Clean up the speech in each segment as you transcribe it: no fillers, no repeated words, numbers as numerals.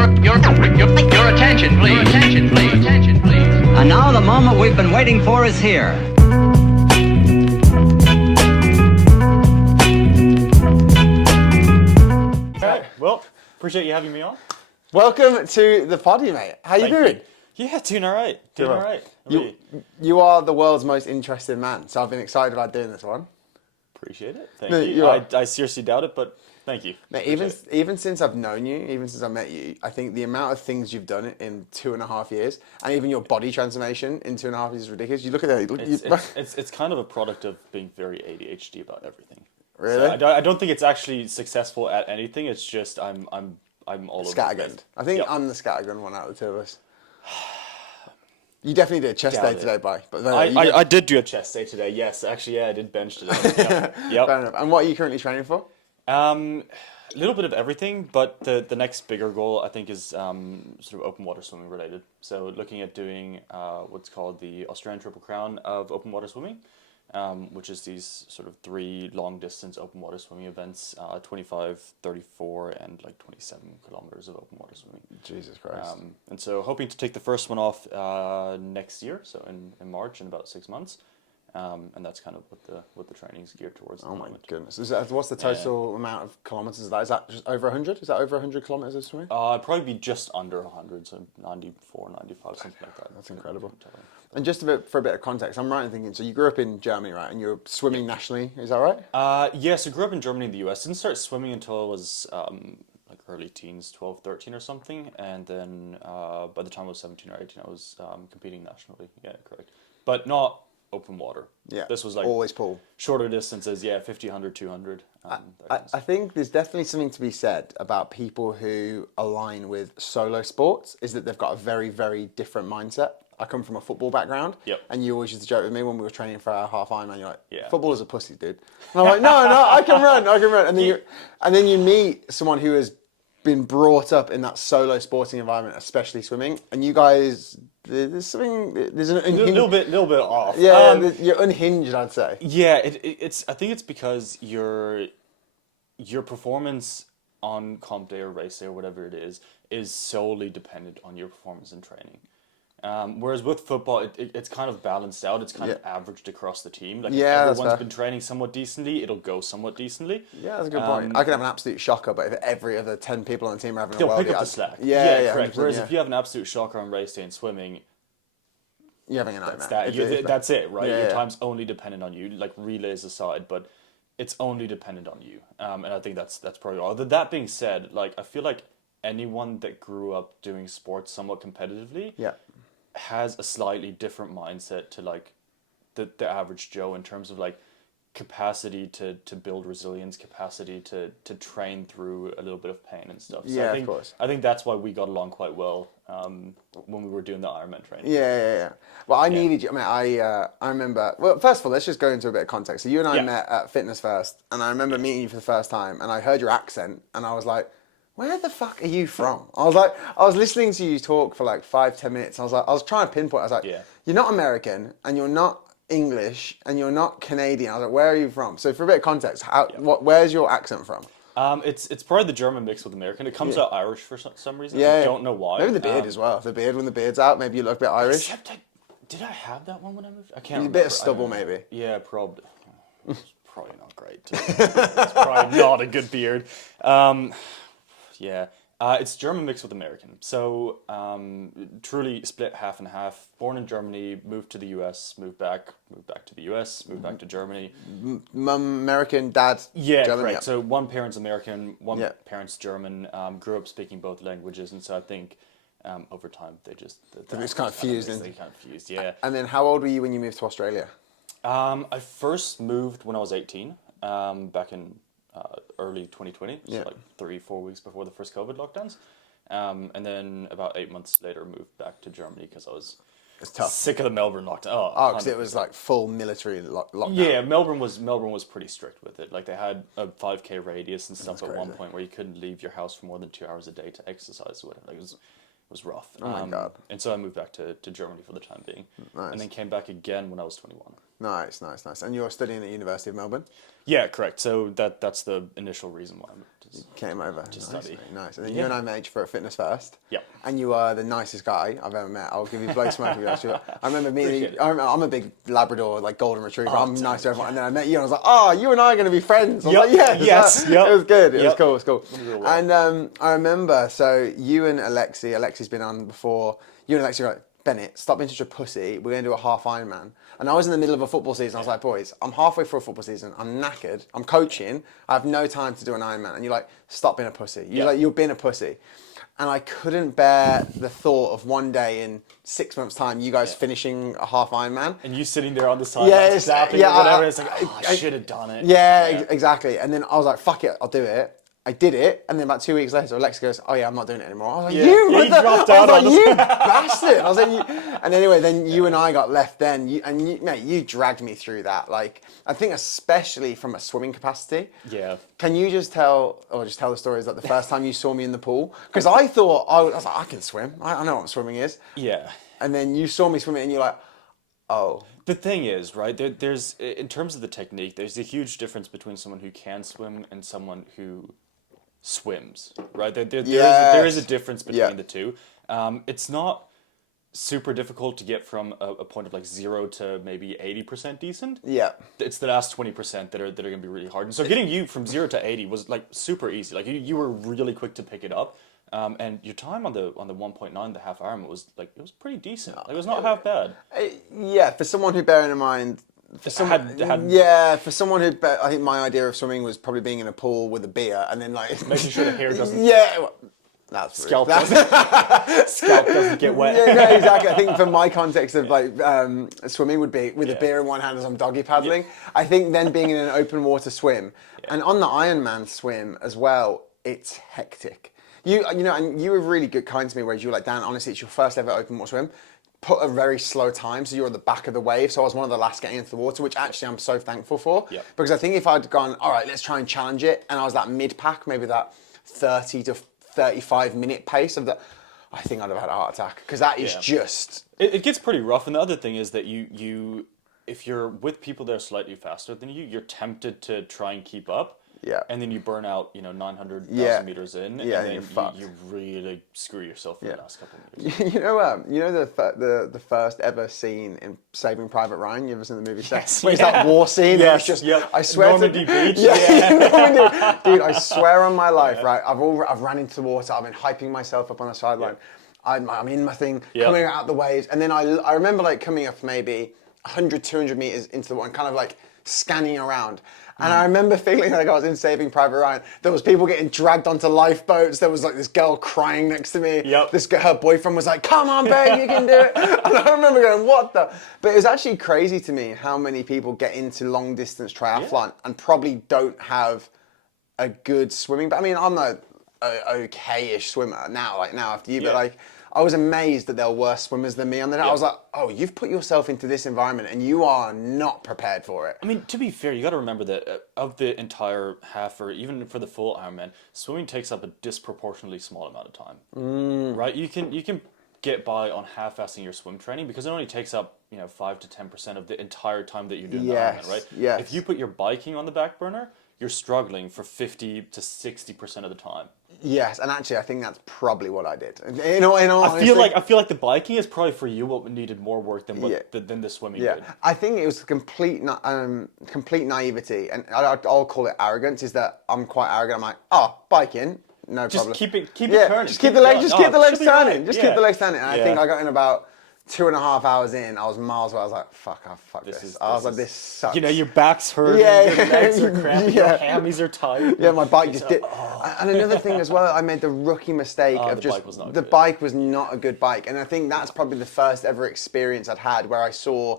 Your attention, please. Attention, please. And now the moment we've been waiting for is here. Alright, well, appreciate you having me on. Welcome to the poddy, mate. How you doing? Yeah, doing alright. Doing alright. You are the world's most interested man, so I've been excited about doing this one. Appreciate it. Thank No, you. I seriously doubt it, but thank you. Mate, even since I've known you, even since I met you, I think the amount of things you've done in 2.5 years, and even your body transformation in 2.5 years is ridiculous. You look at that. It's kind of a product of being very ADHD about everything. Really? So I don't think it's actually successful at anything. It's just I'm all over the place. Scattergun. I think I'm the scattergun one out of the two of us. You definitely did a chest day today, but I did do a chest day today. Yes, actually, yeah, I did bench today. Yep. Fair enough. And what are you currently training for? A little bit of everything, but the next bigger goal I think is sort of open water swimming related. So looking at doing what's called the Australian Triple Crown of open water swimming, which is these sort of 3 long distance open water swimming events, 25, 34, and like 27 kilometers of open water swimming. Jesus Christ. And so hoping to take the first one off next year, so in March, in about 6 months. And that's kind of what the training is geared towards. Oh my goodness! What's the total amount of kilometers? Is that just over 100? Is that over 100 kilometers of swimming? It'd probably be just under 100, so 94, 95, something like that. That's incredible. And just for a bit of context, I'm right in thinking, so you grew up in Germany, right? And you're swimming nationally, is that right? Yes, I grew up in Germany and the US. Didn't start swimming until I was like early teens, 12, 13 or something. And then by the time I was 17 or 18, I was competing nationally. Yeah, correct. But not open water. Yeah. This was like always pool. Shorter distances, 50, 100, 200. I think there's definitely something to be said about people who align with solo sports, is that they've got a very, very different mindset. I come from a football background, and you always used to joke with me when we were training for our half Ironman. You're like, footballers are pussies, dude. And I'm like, no, I can run. And then you meet someone who has been brought up in that solo sporting environment, especially swimming, and you guys, there's a little bit off. Yeah, you're unhinged, I'd say. Yeah, it's. I think it's because your performance on comp day or race day or whatever it is solely dependent on your performance in training. Whereas with football, it's kind of balanced out. It's kind of averaged across the team. Like if everyone's been training somewhat decently, it'll go somewhat decently. Yeah, that's a good point. I could have an absolute shocker, but if every other 10 people on the team are having a they'll pick up the slack. Yeah, correct. Whereas if you have an absolute shocker on race day and swimming, you're having a nightmare. That's it, right? Your time's only dependent on you. Like relays aside, but it's only dependent on you. And I think that's probably all. That being said, like I feel like anyone that grew up doing sports somewhat competitively, has a slightly different mindset to like the average Joe in terms of like capacity to build resilience, capacity to train through a little bit of pain and stuff. So of course. I think that's why we got along quite well when we were doing the Ironman training. Yeah. Well, I needed you. I mean, I remember. Well, first of all, let's just go into a bit of context. So you and I met at Fitness First, and I remember meeting you for the first time, and I heard your accent, and I was like, where the fuck are you from? I was listening to you talk for like 5-10 minutes. I was trying to pinpoint. I was like, you're not American, and you're not English, and you're not Canadian. I was like, where are you from? So for a bit of context, where's your accent from? It's probably the German mixed with American. It comes out Irish for some reason. I don't know why. Maybe the beard as well. When the beard's out, maybe you look a bit Irish. Except did I have that one when I moved? I can't remember. A bit of stubble, maybe. Yeah, probably. It's probably not great. It's probably not a good beard. It's German mixed with American. So truly split half and half. Born in Germany, moved to the US, moved back to the US, moved back to Germany. Mum American, dad German. Correct. So one parent's American, one parent's German. Grew up speaking both languages, and so I think over time they just it's kind of fused. They kind of fused, yeah. And then how old were you when you moved to Australia? I first moved when I was 18, back in early 2020, so like 3-4 weeks before the first COVID lockdowns. And then about 8 months later moved back to Germany because I was sick of the Melbourne lockdown. Because it was like full military lockdown. Yeah, Melbourne was pretty strict with it. Like they had a 5K radius and stuff at one point where you couldn't leave your house for more than 2 hours a day to exercise or whatever. Like it was rough. Oh my God. And so I moved back to Germany for the time being. Nice. And then came back again when I was 21. Nice. And you're studying at the University of Melbourne? Yeah, correct. So that's the initial reason why I moved to courses. Came over. To Nice, study. mate, nice. And then you and I met for a Fitness First. Yep. And you are the nicest guy I've ever met. I'll give you blow smoke if you ask you. I remember meeting Appreciate you. I'm a big Labrador, like golden retriever. I'm nice to everyone. yeah. And then I met you and I was like, oh, you and I are going to be friends. I was Yep. like, Yes. It was good. It was Yep. cool. It was cool. Real well. And I remember, so you and Alexi's been on before. You and Alexi were like, Bennett, stop being such a pussy. We're going to do a half Ironman. And I was in the middle of a football season. I was like, boys, I'm halfway through a football season. I'm knackered. I'm coaching. I have no time to do an Ironman. And you're like, stop being a pussy. You're being a pussy. And I couldn't bear the thought of one day in 6 months' time, you guys finishing a half Ironman. And you sitting there on the sidelines, zapping or whatever. It's like, I should have done it. Yeah, exactly. And then I was like, fuck it, I'll do it. I did it, and then about 2 weeks later, Alexa goes, "Oh yeah, I'm not doing it anymore." I was like, "You dropped out on you bastard!" I was like, and anyway, then you and I got left. Then mate, you dragged me through that. Like, I think especially from a swimming capacity. Yeah. Can you just tell the stories like the first time you saw me in the pool? Because I thought I was like, I can swim. I know what swimming is. Yeah. And then you saw me swimming, and you're like, oh. The thing is, right, there's in terms of the technique, there's a huge difference between someone who can swim and someone who swims, right? There is a difference between the two. It's not super difficult to get from a point of like 0 to maybe 80% decent. Yeah. It's the last 20% that are going to be really hard. And so getting you from 0 to 80 was like super easy. Like you were really quick to pick it up. And your time on the 1.9, the half Ironman was like, it was pretty decent. Like, it was not half bad. Yeah, for someone who, bearing in mind, for someone who, I think my idea of swimming was probably being in a pool with a beer and then like making sure the hair doesn't. Yeah, well, that's scalp doesn't get wet. Yeah, no, exactly. I think for my context of like swimming would be with a beer in one hand as I'm doggy paddling. Yeah. I think then being in an open water swim and on the Ironman swim as well, it's hectic. You know, and you were really kind to me, whereas you were like, Dan, honestly, it's your first ever open water swim. Put a very slow time, so you're at the back of the wave. So I was one of the last getting into the water, which actually I'm so thankful for. Yep. Because I think if I'd gone, all right, let's try and challenge it, and I was that mid-pack, maybe that 30 to 35 minute pace of that, I think I'd have had a heart attack. Because that is just... It gets pretty rough, and the other thing is that you if you're with people that are slightly faster than you, you're tempted to try and keep up. Yeah. And then you burn out, 900,000 meters in, and then you really screw yourself for the last couple of meters. You know the first ever scene in Saving Private Ryan. You ever seen the movie? Yes. Where's that war scene? Yes. It's just, I swear Normandy Beach. Yeah. Dude, I swear on my life, right? I've ran into the water. I've been hyping myself up on the sideline. I'm in my thing, coming out the waves, and then I remember like coming up maybe 100, 200 meters into the water, and kind of like scanning around. And I remember feeling like I was in Saving Private Ryan. There was people getting dragged onto lifeboats. There was like this girl crying next to me. Yep. Her boyfriend was like, "Come on, babe, you can do it." And I remember going, "What the?" But it was actually crazy to me how many people get into long distance triathlon and probably don't have a good swimming. But I mean, I'm a okay-ish swimmer now after you. But like, I was amazed that there were worse swimmers than me on the day. I was like, oh, you've put yourself into this environment and you are not prepared for it. I mean, to be fair, you got to remember that of the entire half or even for the full Ironman, swimming takes up a disproportionately small amount of time. Right? You can get by on half-assing your swim training because it only takes up 5 to 10% of the entire time that you're doing the Ironman, right? Yes. If you put your biking on the back burner, you're struggling for 50 to 60% of the time. Yes, and actually, I think that's probably what I did. In all honesty, I feel like the biking is probably for you what needed more work than than the swimming did. I think it was complete naivety, and I'll call it arrogance. Is that I'm quite arrogant. I'm like, oh, biking, no problem. Just keep it turning. Just keep the legs turning. Right. Keep the legs turning. And I think I got in about 2.5 hours in, I was miles away. I was like, fuck this. I was like, this sucks. Your back's hurting, your legs are cramping, your hammies are tight. Yeah, my bike just did. And another thing as well, I made the rookie mistake of the bike was not a good bike. And I think that's probably the first ever experience I'd had where I saw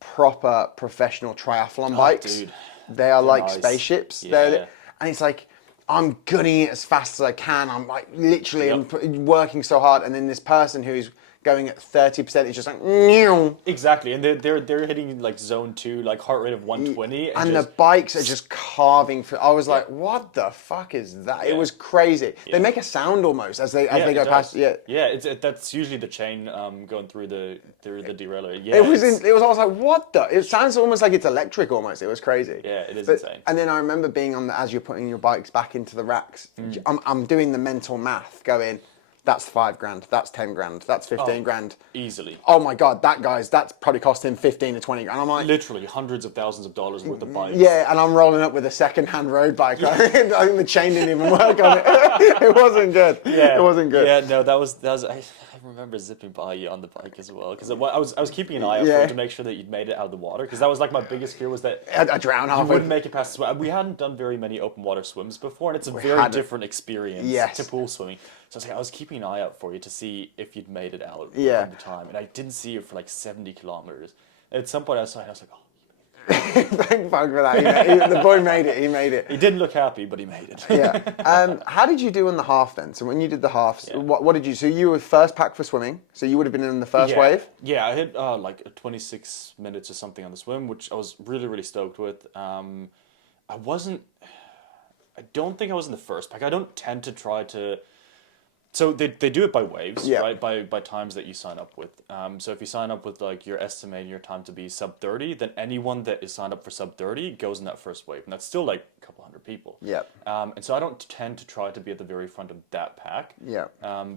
proper professional triathlon bikes. Dude. They're like spaceships. Yeah. And it's like, I'm gunning it as fast as I can. I'm like literally I'm working so hard. And then this person who's going at 30%, it's just like, meow. Exactly, and they're hitting like zone 2, like heart rate of 120, And just, the bikes are just carving through. I was like, what the fuck is that? It was crazy. They make a sound almost as they go past. That's usually the chain going through the derailleur. Yeah, It was I was like, what the? It sounds almost like it's electric almost. It was crazy. Yeah, it is insane. And then I remember being as you're putting your bikes back into the racks, I'm doing the mental math going, that's $5,000, that's $10,000, that's 15 grand. Easily. Oh my God, that's probably cost him 15 to 20 grand. I'm like, literally hundreds of thousands of dollars worth of bikes. Yeah, and I'm rolling up with a second-hand road bike. I think the chain didn't even work on it. It wasn't good. Yeah, it wasn't good. Yeah, no, that was. I remember zipping by you on the bike as well because I was keeping an eye out for you to make sure that you'd made it out of the water because that was like my biggest fear was that I drown halfway. You wouldn't make it past the swim. We hadn't done very many open water swims before, and it's a very different experience to pool swimming. So I was keeping an eye out for you to see if you'd made it out at the time, and I didn't see you for like 70 kilometers. At some point I saw it, I was like, oh. Thank fuck for that. The boy made it. He made it. He didn't look happy, but he made it. Yeah. How did you do on the half then? So when you did the halves, what did you? So you were first pack for swimming. So you would have been in the first wave. Yeah, I hit like 26 minutes or something on the swim, which I was really really stoked with. I don't think I was in the first pack. I don't tend to try to. So they do it by waves, right? By times that you sign up with. So if you sign up with like you're estimating your time to be sub 30, then anyone that is signed up for sub 30 goes in that first wave, and that's still like a couple hundred people. Yeah. And so I don't tend to try to be at the very front of that pack. Yeah.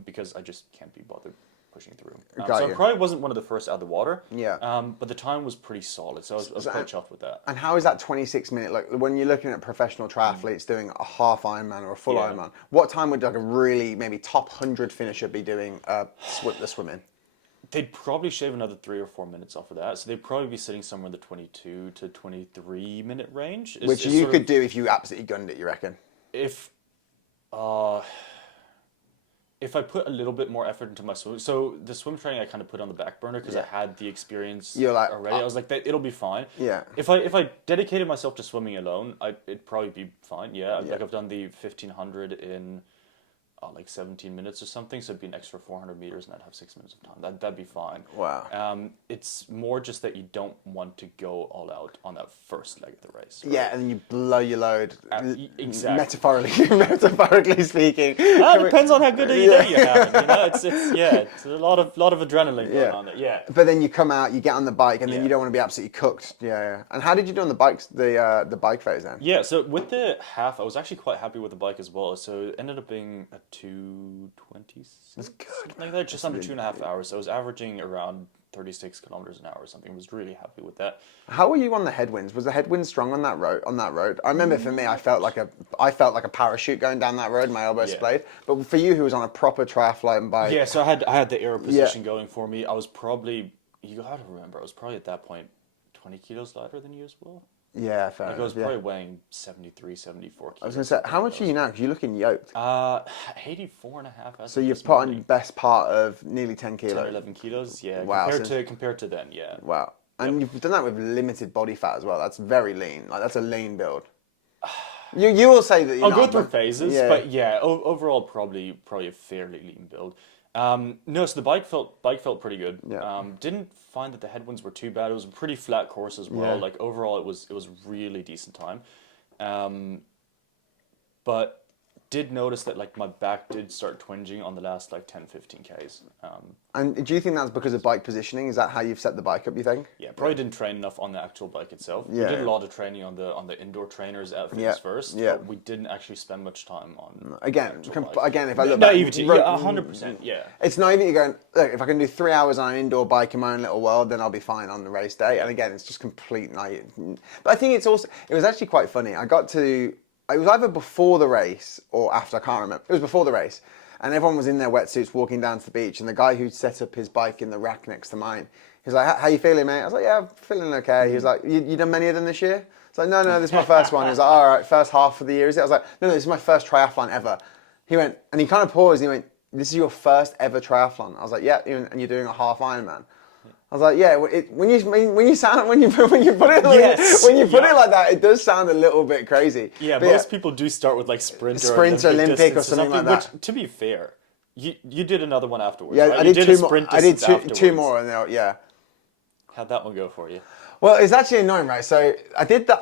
Because I just can't be bothered pushing through. So I probably wasn't one of the first out of the water. Yeah. But the time was pretty solid, so I was quite chuffed with that. And how is that 26-minute? Like when you're looking at professional triathletes doing a half Ironman or a full Ironman, what time would like a really maybe top 100 finisher be doing the swimming? They'd probably shave another 3 or 4 minutes off of that, so they'd probably be sitting somewhere in the 22 to 23 minute range. Which you could do if you absolutely gunned it, you reckon? If I put a little bit more effort into my swim, so the swim training I kind of put on the back burner because I had the experience already. I was like, it'll be fine. Yeah. If I dedicated myself to swimming alone, it'd probably be fine. Yeah. Like I've done the 1500 in like 17 minutes or something, so it'd be an extra 400 meters, and I'd have 6 minutes of time. That'd be fine. Wow. It's more just that you don't want to go all out on that first leg of the race. Right? Yeah, and you blow your load. Exactly. Metaphorically speaking. It depends on how good a day you're having. You know, it's a lot of adrenaline going on there. Yeah. But then you come out, you get on the bike, and then you don't want to be absolutely cooked. Yeah. And how did you do on the bikes, the bike phase then? Yeah. So with the half, I was actually quite happy with the bike as well. So it ended up being a 2:26. That's good. Like that, just under 2.5 hours. So I was averaging around 36 kilometers an hour or something. I was really happy with that. How were you on the headwinds? Was the headwind strong on that road? I remember for me, I felt like a parachute going down that road. My elbow splayed. But for you, who was on a proper triathlon bike? Yeah. So I had the aero position going for me. I was probably, you got to remember, I was probably at that point 20 kilos lighter than you as well. Yeah, fair enough. I was probably weighing 73, 74 kilos. I was going to say, how much are you now? Because you're looking yoked. 84 and a half. So you've put on best part of nearly 10 kilos. 10 or 11 kilos, yeah. Wow. Compared to then, yeah. Wow. And you've done that with limited body fat as well. That's very lean. Like that's a lean build. You will say that. I'll go through phases, but yeah, overall probably a fairly lean build. No, so the bike felt pretty good. Yeah. Didn't find that the headwinds were too bad. It was a pretty flat course as well. Yeah. Like overall, it was really decent time. But did notice that like my back did start twinging on the last like 10-15 Ks. And do you think that's because of bike positioning? Is that how you've set the bike up, you think? Yeah, probably didn't train enough on the actual bike itself. Yeah. We did a lot of training on the indoor trainers at Fitness First, but we didn't actually spend much time on again, if I look back... Naivety, 100%, yeah. It's not even you're going, look, if I can do 3 hours on an indoor bike in my own little world, then I'll be fine on the race day. And again, it's just complete naive. But I think it was actually quite funny. It was either before the race or after, I can't remember. It was before the race. And everyone was in their wetsuits walking down to the beach. And the guy who set up his bike in the rack next to mine, he was like, how you feeling, mate? I was like, yeah, I'm feeling okay. He was like, you done many of them this year? I was like, no, this is my first one. He was like, all right, first half of the year, is it? I was like, no, this is my first triathlon ever. He went, and he kind of paused, and he went, this is your first ever triathlon? I was like, yeah, and you're doing a half Ironman. I was like, yeah. When you put it like that, it does sound a little bit crazy. Yeah, but most people do start with like Sprint or Olympic or something like that. Which, to be fair, You did another one afterwards, Yeah, right? I You did a two more. sprint I did distance two afterwards. more, and yeah. How'd that one go for you? Well, it's actually annoying, right? So I did the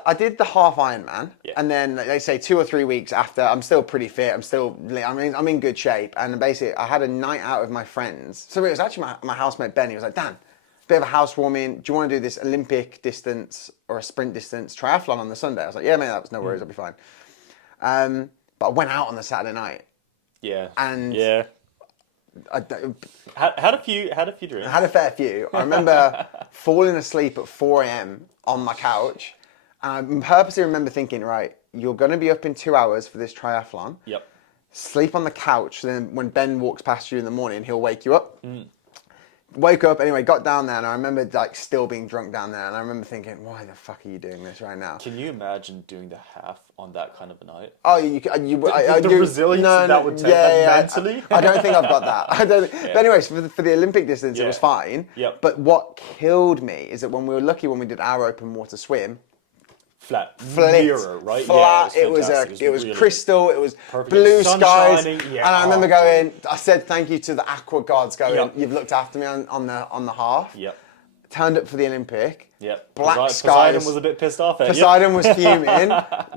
half Ironman, Yeah. and then they say 2 or 3 weeks after, I'm still pretty fit. I'm in good shape, and basically I had a night out with my friends. So it was actually my housemate Ben. He was like, Dan, bit of a housewarming. Do you want to do this Olympic distance or a sprint distance triathlon on the Sunday? I was like, yeah, man, that's no worries. I'll be fine. But I went out on the Saturday night. Yeah. And yeah. I Had a few drinks. had a fair few. I remember falling asleep at 4 a.m. on my couch. And I purposely remember thinking, right, you're going to be up in 2 hours for this triathlon. Yep. Sleep on the couch. So then when Ben walks past you in the morning, he'll wake you up. Wake up anyway, got down there, and I remember like still being drunk down there. And I remember thinking, why the fuck are you doing this right now? Can you imagine doing the half on that kind of a night? Oh, The resilience that would take mentally? I don't think I've got that. I don't. But anyways, for the Olympic distance, it was fine. Yep. But what killed me is that when we were lucky when we did our open water swim, Flat. flit, Mirror, right? flat. Yeah, it was fantastic. it was really crystal. It was perfect. blue Sun skies. shining, yeah. And I remember Oh, going. I said thank you to the aqua gods. Going, Yep. you've looked after me on the half. Yep. Turned up for the Olympic. Yep. Black skies. Poseidon was a bit pissed off at you. Poseidon was fuming.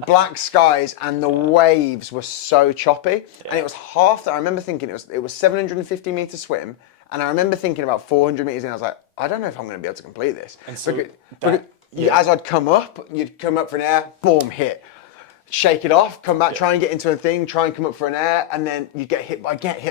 Black skies, and the waves were so choppy. And it was half that. I remember thinking it was 750 meter swim, and I remember thinking about 400 meters in. I was like, I don't know if I'm going to be able to complete this. And so because as I'd come up, you'd come up for an air, boom, hit. Shake it off, come back, try and get into a thing, try and come up for an air, and then you get hit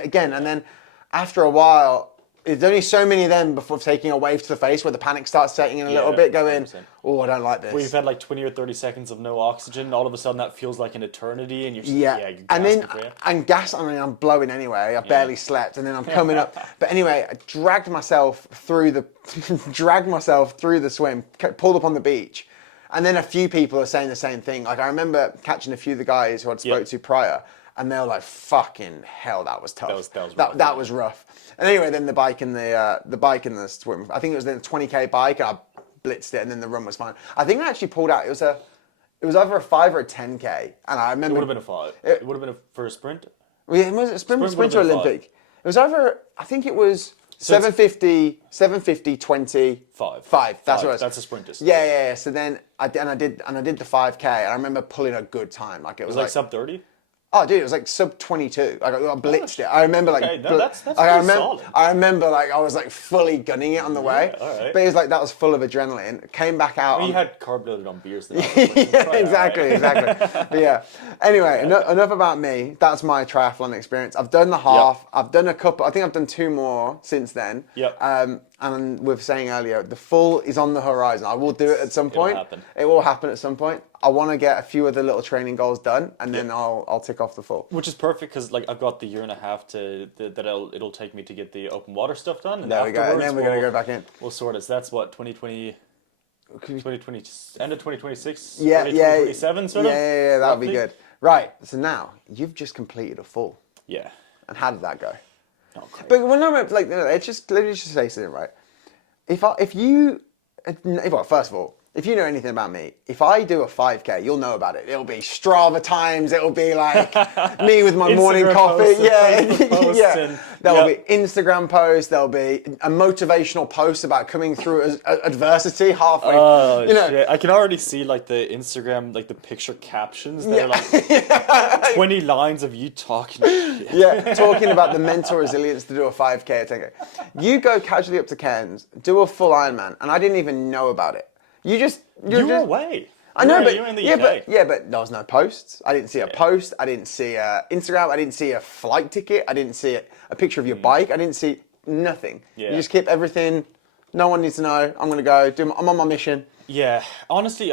again. And then after a while, there's only so many of them before taking a wave to the face where the panic starts setting in a little bit, going, 100%. oh, I don't like this. Where you've had like 20 or 30 seconds of no oxygen, all of a sudden that feels like an eternity, and you're just, Yeah, you're and then gasping for air. I mean, I'm blowing anyway. I barely slept, and then I'm coming up. But anyway, I dragged myself through the swim, pulled up on the beach, and then a few people are saying the same thing. Like I remember catching a few of the guys who I'd spoke to prior, and they were like, "Fucking hell, that was tough. That was rough." And anyway, then the bike and the swim. I think it was then a 20k bike, and I blitzed it, and then the run was fine. I think I actually pulled out. It was either a 5 or a 10k, and I remember It would have been a 5. It would have been for a sprint. Yeah, was it a sprint would have or been Olympic? It was either, I think it was 750, 20, 5. 5. That's what it was. That's a sprint distance. Yeah. So then I did the 5k, and I remember pulling a good time. Like it It was was like sub 30. oh, dude, it was like sub 22. I blitzed it. I remember like. Okay, no, that's I pretty remember, solid. I remember like I was like fully gunning it on the way. all right. But it was like that was full of adrenaline. Came back out. Well, you on- had carb loaded on beers. yeah, exactly. But yeah. Anyway, enough about me. That's my triathlon experience. I've done the half. I've done a couple. I think I've done 2 more since then. Yep. And we were saying earlier, the full is on the horizon. I will do it at some point. happen. It will happen at some point. I want to get a few other little training goals done, and then I'll tick off the full. Which is perfect because like I've got the year and a half it'll take me to get the open water stuff done. And There we go. And then we're going to go back in. We'll sort it. So that's what 2020, end of 2026. Yeah, early yeah. 2027 sort of. Yeah, that would be roughly. good. Right. So now you've just completed a full. Yeah. And how did that go? Okay. But when I'm like, let me just say something, right? First of all, if you know anything about me, if I do a 5k, you'll know about it. It'll be Strava times. It'll be like me with my morning Instagram coffee. posts and Yeah, Facebook posts yeah. and- There'll yep. be Instagram posts. There'll be a motivational post about coming through adversity halfway. Oh you know, shit! I can already see like the Instagram, like the picture captions. They're like 20 lines of you talking shit. yeah, talking about the mental resilience to do a 5k or 10k. You go casually up to Cairns, do a full Ironman, and I didn't even know about it. You You were away. I know, you were in the UK. but there was no posts. I didn't see a post. I didn't see Instagram. I didn't see a flight ticket. I didn't see a picture of your bike. I didn't see nothing. Yeah. You just keep everything. No one needs to know. I'm gonna go. I'm on my mission. Yeah, honestly,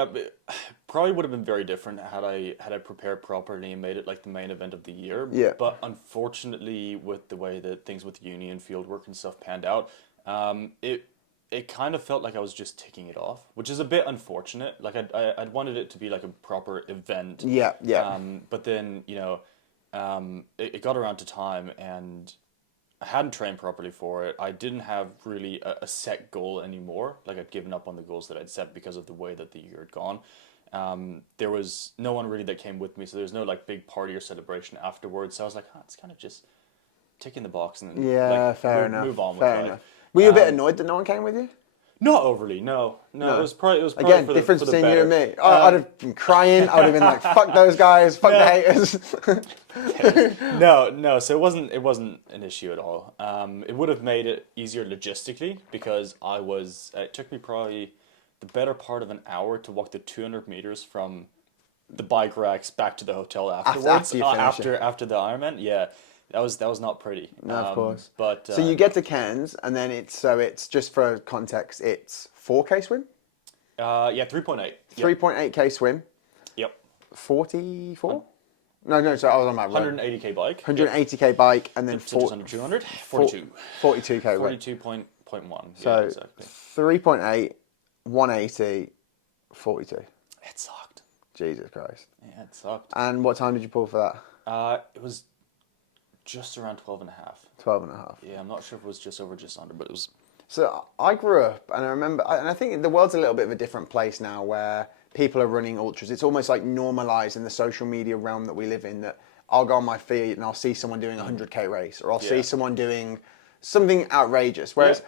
probably would have been very different had I prepared properly and made it like the main event of the year. Yeah. But unfortunately, with the way that things with uni and fieldwork and stuff panned out, it kind of felt like I was just ticking it off, which is a bit unfortunate. Like I'd wanted it to be like a proper event. Yeah. But then it got around to time and I hadn't trained properly for it. I didn't have really a set goal anymore. Like I'd given up on the goals that I'd set because of the way that the year had gone. There was no one really that came with me, so there's no like big party or celebration afterwards. So I was like, it's kind of just tick in the box and Yeah, like, fair enough. move on Fair with life. enough. Were you a bit annoyed that no one came with you? Not overly, no. It was probably Again, for difference the between better. you and me. I'd have been crying. I would have been like, "Fuck those guys, fuck the haters." No. So it wasn't an issue at all. It would have made it easier logistically because it took me probably the better part of an hour to walk the 200 meters from the bike racks back to the hotel afterwards. After the Ironman, yeah. That was not pretty. No, of course. But so you get to Cairns, and then it's just for context, it's 4K swim. 3.8. 3.8K swim. Yep. 44. No. So I was on my run. 180K bike. 180K bike, and then 200. 42. 42K. 42.1. So yeah, exactly. 3.8, 180, 42. It sucked. Jesus Christ. Yeah, it sucked. And what time did you pull for that? It was just around 12 and a half. 12 and a half. Yeah, I'm not sure if it was just over, just under, but it was. So I grew up, and I remember, and I think the world's a little bit of a different place now where people are running ultras. It's almost like normalised in the social media realm that we live in, that I'll go on my feed and I'll see someone doing a 100K race, or I'll see someone doing something outrageous. Whereas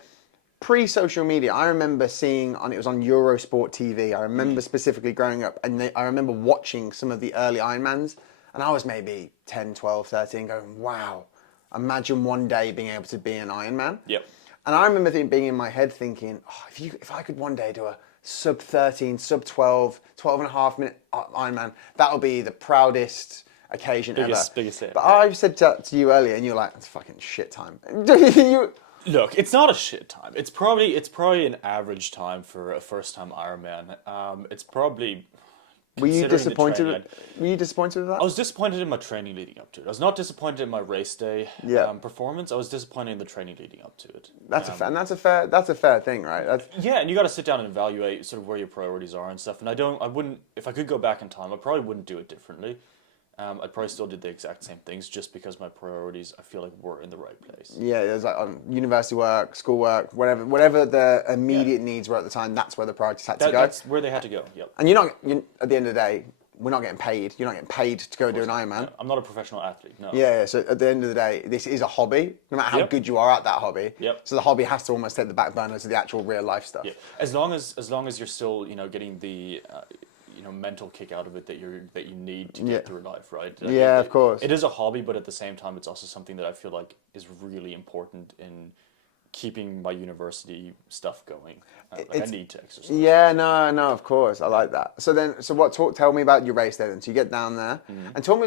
pre-social media, I remember seeing it was on Eurosport TV. I remember specifically growing up, and I remember watching some of the early Ironmans, and I was maybe 10, 12, 13, going, wow, imagine one day being able to be an Ironman. Yep. And I remember being in my head thinking, if I could one day do a sub 13, sub 12, 12 and a half minute Ironman, that would be the proudest occasion ever. Biggest hit. But I've said that to you earlier, and you're like, it's fucking shit time. Look, it's not a shit time. It's probably an average time for a first time Ironman. It's probably. Were you disappointed? Were you disappointed with that? I was disappointed in my training leading up to it. I was not disappointed in my race day performance. I was disappointed in the training leading up to it. That's a fair thing, right? Yeah, and you got to sit down and evaluate sort of where your priorities are and stuff. And I wouldn't, if I could go back in time, I probably wouldn't do it differently. I'd probably still did the exact same things just because my priorities, I feel like, were in the right place. Yeah, there's like university work, school work, whatever the immediate needs were at the time. That's where the priorities had to go. That's where they had to go. Yep. And at the end of the day, we're not getting paid. You're not getting paid to go do an Ironman. No, I'm not a professional athlete. No. Yeah. So at the end of the day, this is a hobby. No matter how good you are at that hobby. Yep. So the hobby has to almost take the back burner to the actual real life stuff. Yeah. As long as you're still getting the mental kick out of it that you need to get through life, right? Of course. It is a hobby, but at the same time, it's also something that I feel like is really important in keeping my university stuff going. I need to exercise. Yeah, no, of course, I like that. So tell me about your race day then. So you get down there, and talk me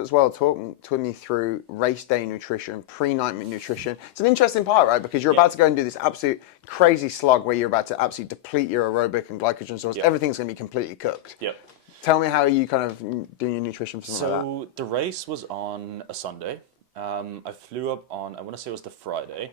as well. Talk me through race day nutrition, pre-night nutrition. It's an interesting part, right? Because you're about to go and do this absolute crazy slog where you're about to absolutely deplete your aerobic and glycogen stores. Everything's going to be completely cooked. Yep. Tell me how you kind of doing your nutrition for something like that. So the race was on a Sunday. I flew up on, I want to say it was the Friday.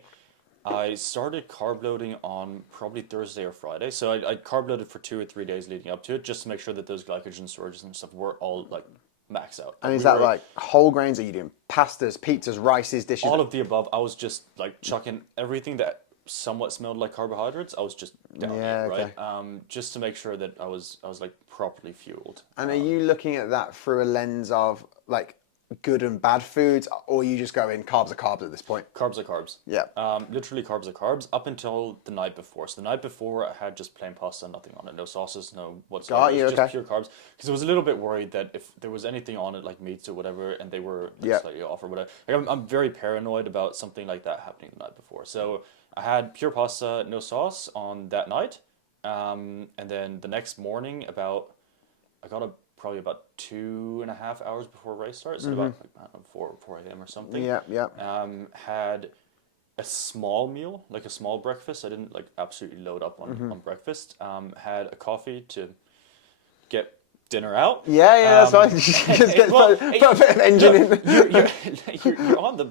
I started carb loading on probably Thursday or Friday. So I carb loaded for 2 or 3 days leading up to it, just to make sure that those glycogen storages and stuff were all like max out. And is that like whole grains? Are you doing pastas, pizzas, rices, dishes? All of the above. I was just like chucking everything that somewhat smelled like carbohydrates. I was just down it, right? Okay. Just to make sure that I was like properly fueled. And are you looking at that through a lens of like good and bad foods, or you just go in carbs are carbs at this point? Carbs are carbs. Yeah. Literally carbs are carbs up until the night before. So the night before I had just plain pasta, nothing on it, no sauces, no whatsoever. It was just pure carbs. Because I was a little bit worried that if there was anything on it, like meats or whatever, and they were slightly off or whatever. Like I'm very paranoid about something like that happening the night before. So I had pure pasta, no sauce on that night. And then the next morning I got up probably about 2.5 hours before race starts, so about 4 a.m. or something. Had a small meal, like a small breakfast. I didn't like absolutely load up on breakfast. Had a coffee to get dinner out. That's fine. Just put a bit of engine in.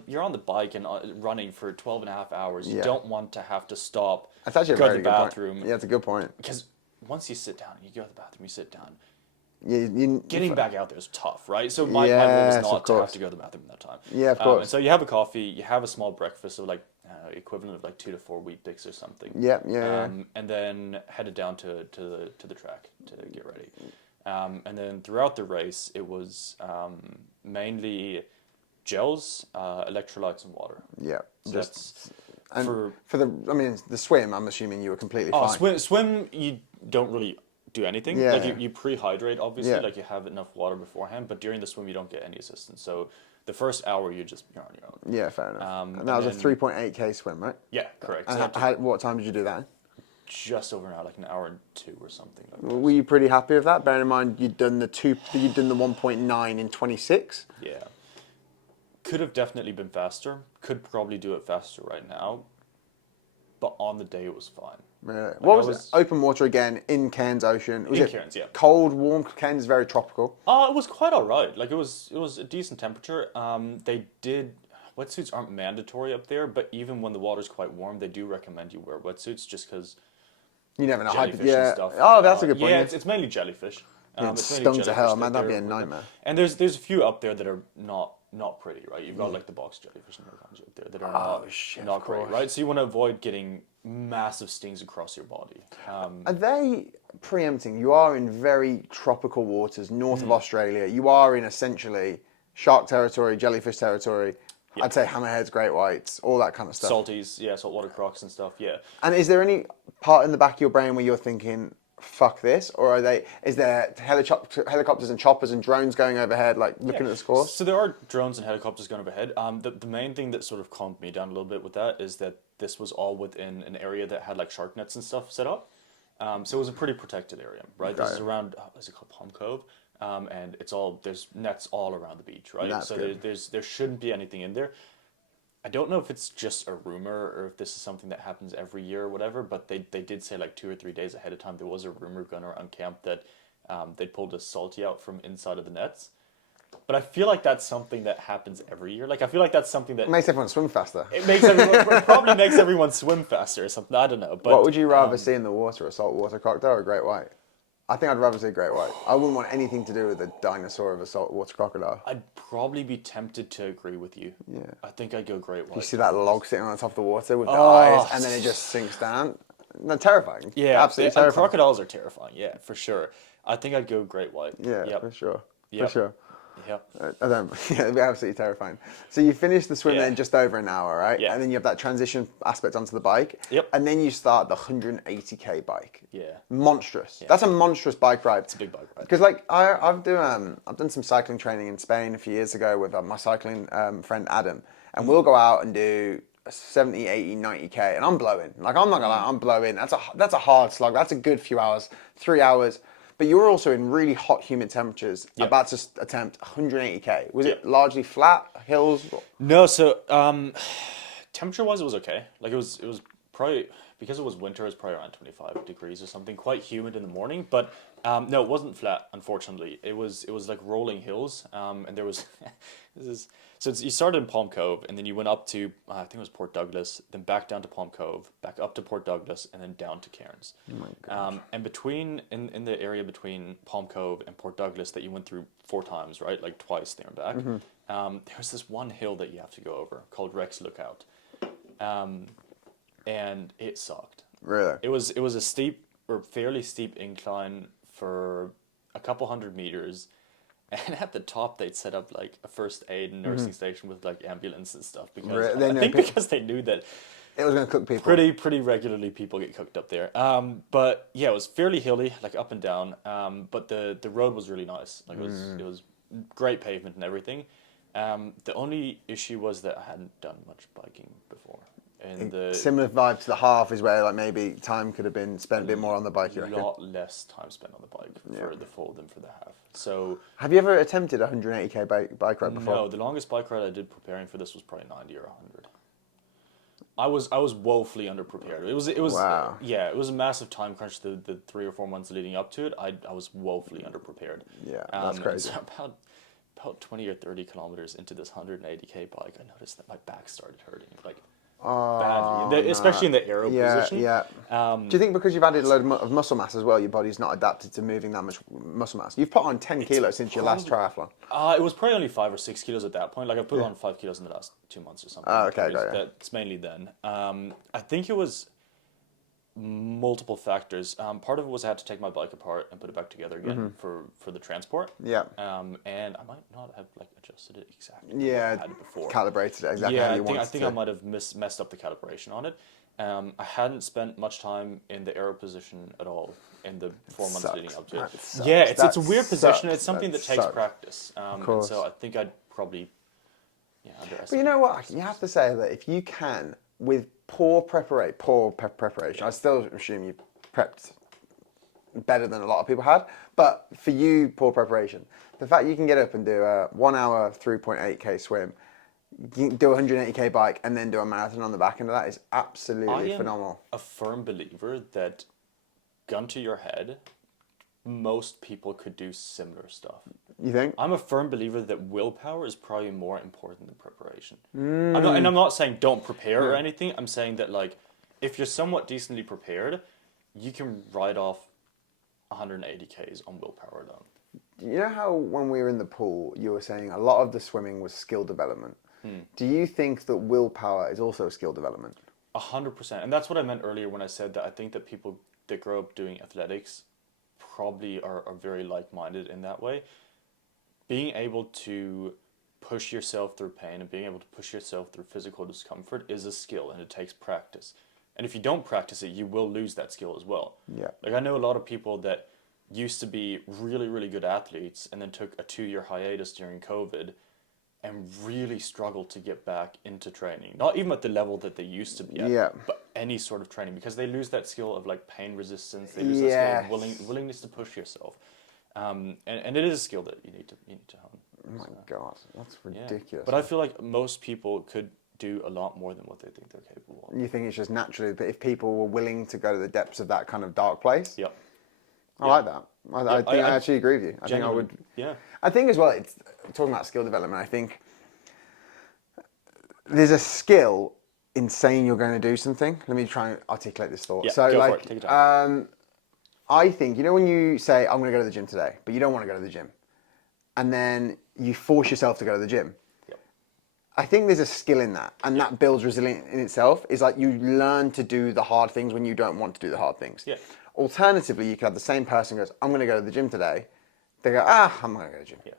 You're on the bike and running for 12.5 hours. You Yeah. don't want to have to stop. That's actually a go very to the good bathroom. point. Yeah, it's a good point. Because once you sit down, you go to the bathroom, you sit down. Getting back out there is tough, right? So my goal was not to have to go to the bathroom at that time. Yeah, of course. And so you have a coffee, you have a small breakfast of like equivalent of like 2 to 4 wheat bix or something. And then headed down to the track to get ready. And then throughout the race, it was mainly gels, electrolytes, and water. Yeah. So Just that's for the swim, I'm assuming you were completely fine. swim. You don't really do anything. Yeah, Like yeah. you pre-hydrate, obviously. Yeah. Like you have enough water beforehand, but during the swim you don't get any assistance. So the first hour you're on your own. Yeah, fair enough. And and that was a then- 3.8k swim, right? Yeah, correct. And So what time did you do that in? just over an hour, like an hour and 2 or something like that. Were you pretty happy with that? Bearing in mind you'd done the 1.9 in 26. Yeah. Could have definitely been faster. Could probably do it faster right now. But on the day it was fine. Really? What was it? Open water again in Cairns Ocean. Was In it Cairns, yeah. cold, warm? Cairns is very tropical. It was quite alright. Like it was a decent temperature. Wetsuits aren't mandatory up there, but even when the water's quite warm, they do recommend you wear wetsuits just because You never know. jellyfish and stuff. Oh, that's a good point. Yeah, it's mainly jellyfish. It's it's mainly stung to jellyfish hell, man. That'd be a they're- nightmare. And there's a few up there that are not pretty, right? You've got like the box jellyfish and up there that are not of great, course. right? So you want to avoid getting massive stings across your body. Are they preempting? You are in very tropical waters north Mm-hmm. of Australia. You are in essentially shark territory, jellyfish territory. I'd say hammerheads, great whites, all that kind of stuff. Salties, yeah, saltwater crocs and stuff, yeah. And is there any part in the back of your brain where you're thinking, fuck this? Or is there helicopters and choppers and drones going overhead, like looking at the score? So there are drones and helicopters going overhead. The main thing that sort of calmed me down a little bit with that is that this was all within an area that had like shark nets and stuff set up. So it was a pretty protected area, right? This is around, is it called Palm Cove? And there's nets all around the beach, right? That's so good. there shouldn't be anything in there. I don't know if it's just a rumor or if this is something that happens every year or whatever, but they did say like 2 or 3 days ahead of time there was a rumor going around camp that they pulled a salty out from inside of the nets. But I feel like that's something that happens every year. Like I feel like that's something that It makes everyone swim faster. it probably makes everyone swim faster or something. I don't know. But What would you rather see in the water, a saltwater crocodile or a great white? I think I'd rather see a great white. I wouldn't want anything to do with the dinosaur of a saltwater crocodile. I'd probably be tempted to agree with you. Yeah. I think I'd go great white. You see that log sitting on the top of the water with the eyes, and then it just sinks down. No, terrifying. Yeah, absolutely and terrifying. crocodiles are terrifying. Yeah, for sure. I think I'd go great white. Yeah, Yep. for sure. Yep. For sure. Yep. I don't. Yeah, it'd be absolutely terrifying. So you finish the swim Yeah. in just over an hour, right? Yeah. And then you have that transition aspect onto the bike. Yep. And then you start the 180k bike. Yeah. Monstrous. That's a monstrous bike ride. It's a big bike ride. Because like I've done some cycling training in Spain a few years ago with my cycling friend Adam, and we'll go out and do 70, 80, 90k, and I'm blowing. Like I'm not gonna lie, I'm blowing. That's a hard slog. That's a good few hours, 3 hours. But you're also in really hot, humid temperatures, Yep. about to attempt 180k. Was Yep. it largely flat, hills? No, so temperature-wise, it was okay. Like it was probably because it was winter. It was probably around 25 degrees or something. Quite humid in the morning, but no, it wasn't flat. Unfortunately, it was like rolling hills. And there was you started in Palm Cove, and then you went up to I think it was Port Douglas, then back down to Palm Cove, back up to Port Douglas, and then down to Cairns. Oh my gosh. And between in the area between Palm Cove and Port Douglas that you went through 4 times, right? Like twice there and back. There was this one hill that you have to go over called Rex Lookout, and it sucked. Really? It was a steep or fairly steep incline for a couple hundred meters, and at the top they'd set up like a first aid and nursing station with like ambulance and stuff because because they knew that It was going to cook people. pretty regularly people get cooked up there. But yeah, it was fairly hilly, like up and down. But the road was really nice. Like it was great pavement and everything. The only issue was that I hadn't done much biking before. And Similar vibe to the half is where like maybe time could have been spent a bit more on the bike. You a reckon? lot less time spent on the bike for the full than for the half. So Have you ever attempted a 180k bike ride before? no, the longest bike ride I did preparing for this was probably 90 or 100. I was woefully underprepared. It was Wow. yeah, it was a massive time crunch the 3 or 4 months leading up to it. I was woefully underprepared. Yeah, that's crazy. So about 20 or 30 kilometers into this 180k bike, I noticed that my back started hurting like badly, especially in the aero position. Yeah. Do you think because you've added a load of muscle mass as well, your body's not adapted to moving that much muscle mass? You've put on 10 kilos since your last triathlon. It was probably only 5 or 6 kilos at that point. Like I put on 5 kilos in the last 2 months or something. Oh, okay, got it. That's mainly then. I think it was multiple factors. Part of it was I had to take my bike apart and put it back together again for the transport. Yeah. And I might not have like adjusted it exactly. the way I Yeah, had it before. calibrated it exactly how you want I think I might have messed up the calibration on it. I hadn't spent much time in the aero position at all in the 4 months leading up to it. Yeah, it's a weird position. It's something that takes practice. And so I think I'd probably underestimate. But you know what? You have to say that if you can, with poor preparation, I still assume you prepped better than a lot of people had, but for you, poor preparation. The fact you can get up and do a 1 hour, 3.8k swim, you can do a 180k bike, and then do a marathon on the back end of that is absolutely phenomenal. I'm a firm believer that, gun to your head, most people could do similar stuff. You think? I'm a firm believer that willpower is probably more important than preparation. I'm not saying don't prepare or anything. I'm saying that, like, if you're somewhat decently prepared, you can ride off 180k's on willpower alone. You know how when we were in the pool, you were saying a lot of the swimming was skill development. Do you think that willpower is also skill development? 100%. And that's what I meant earlier when I said that I think that people that grow up doing athletics probably are very like-minded in that way. Being able to push yourself through pain and being able to push yourself through physical discomfort is a skill, and it takes practice. And if you don't practice it, you will lose that skill as well. Yeah. Like, I know a lot of people that used to be really, really good athletes and then took a 2-year hiatus during COVID and really struggled to get back into training. Not even at the level that they used to be at, but any sort of training, because they lose that skill of, like, pain resistance. They lose that skill of willingness to push yourself. And it is a skill that you need to hone. Oh my God, that's ridiculous. Yeah. But I feel like most people could do a lot more than what they think they're capable of. You think it's just naturally, but if people were willing to go to the depths of that kind of dark place, Yep. I like that. I think I actually agree with you. I think I would. Yeah. I think as well, it's talking about skill development. I think there's a skill in saying you're going to do something. Let me try and articulate this thought. Yeah, so, go like, for it. Take your time. I think, you know, when you say, I'm going to go to the gym today, but you don't want to go to the gym, and then you force yourself to go to the gym. Yep. I think there's a skill in that, and that builds resilience in itself. Is like you learn to do the hard things when you don't want to do the hard things. Yeah. Alternatively, you could have the same person goes, I'm going to go to the gym today. They go, I'm not going to go to the gym. Yeah.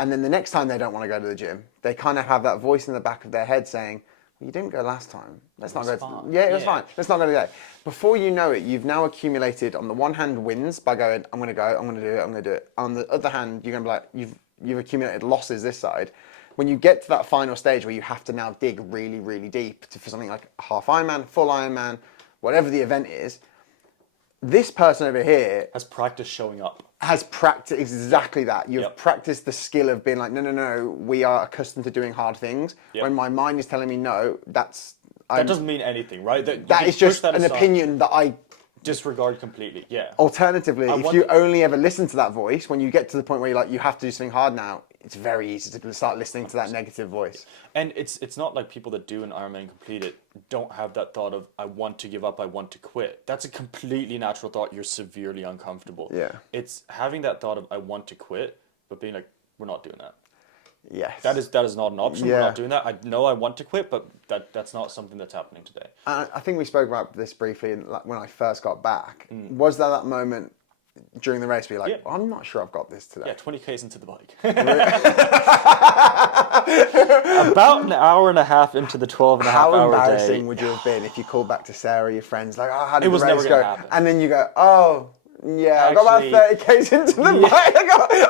And then the next time they don't want to go to the gym, they kind of have that voice in the back of their head saying, well, you didn't go last time. Let's not go. Yeah, it was fine. Let's not go today. Before you know it, you've now accumulated, on the one hand, wins by going, I'm going to go, I'm going to do it, I'm going to do it. On the other hand, you're going to be like, you've accumulated losses this side. When you get to that final stage where you have to now dig really, really deep for something like a half Ironman, full Ironman, whatever the event is, this person over here has practiced showing up. Has practiced exactly that. You've practiced the skill of being like, no, we are accustomed to doing hard things. When my mind is telling me no, that doesn't mean anything, right? That is just an opinion that I disregard completely. Yeah. Alternatively, if you only ever listen to that voice, when you get to the point where you're like, you have to do something hard now, it's very easy to start listening to that negative voice. And it's not like people that do an Ironman and complete it don't have that thought of, I want to give up, I want to quit. That's a completely natural thought. You're severely uncomfortable. Yeah. It's having that thought of, I want to quit, but being like, we're not doing that. Yes. That is not an option. We're not doing that. I know I want to quit, but that's not something that's happening today. I think we spoke about this briefly when I first got back. Was there that moment during the race where you're like, well, I'm not sure I've got this today? Yeah, 20k's into the bike. About an hour and a half into the 12 and a half hour day. How embarrassing would you have been if you called back to Sarah, your friends, like, how did the race go? It was never going to happen. And then you go, I got about 30k's into the bike.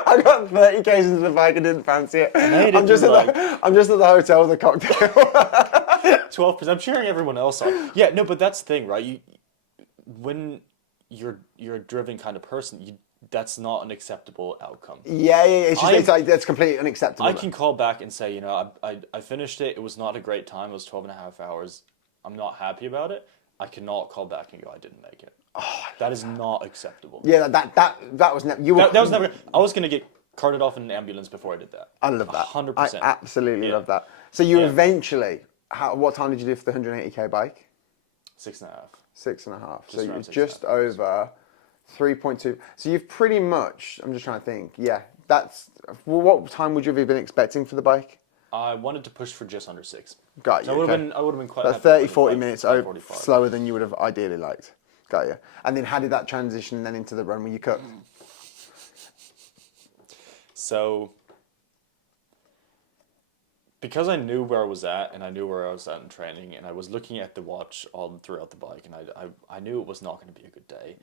I got 30k's into the bike and didn't fancy it. I'm just at the hotel with a cocktail. 12%. I'm cheering everyone else on. Yeah, no, but that's the thing, right? When you're a driven kind of person, that's not an acceptable outcome. Yeah. It's like that's completely unacceptable. I can call back and say, I finished it. It was not a great time. It was 12 and a half hours. I'm not happy about it. I cannot call back and go, I didn't make it. That is not acceptable. Yeah, that was never. That was never. I was gonna get carted off in an ambulance before I did that. I love that. 100%. I absolutely love that. So you eventually, what time did you do for the 180k bike? 6.5. 6.5. So you're just over 3.2. So you've pretty much. I'm just trying to think. Yeah, that's. What time would you have been expecting for the bike? I wanted to push for just under 6. Got you. So I would have been quite. That's 30-40 minutes slower than you would have ideally liked. Got you. And then how did that transition then into the run when you cooked? So, because I knew where I was at, and I knew where I was at in training, and I was looking at the watch all throughout the bike, and I knew it was not going to be a good day.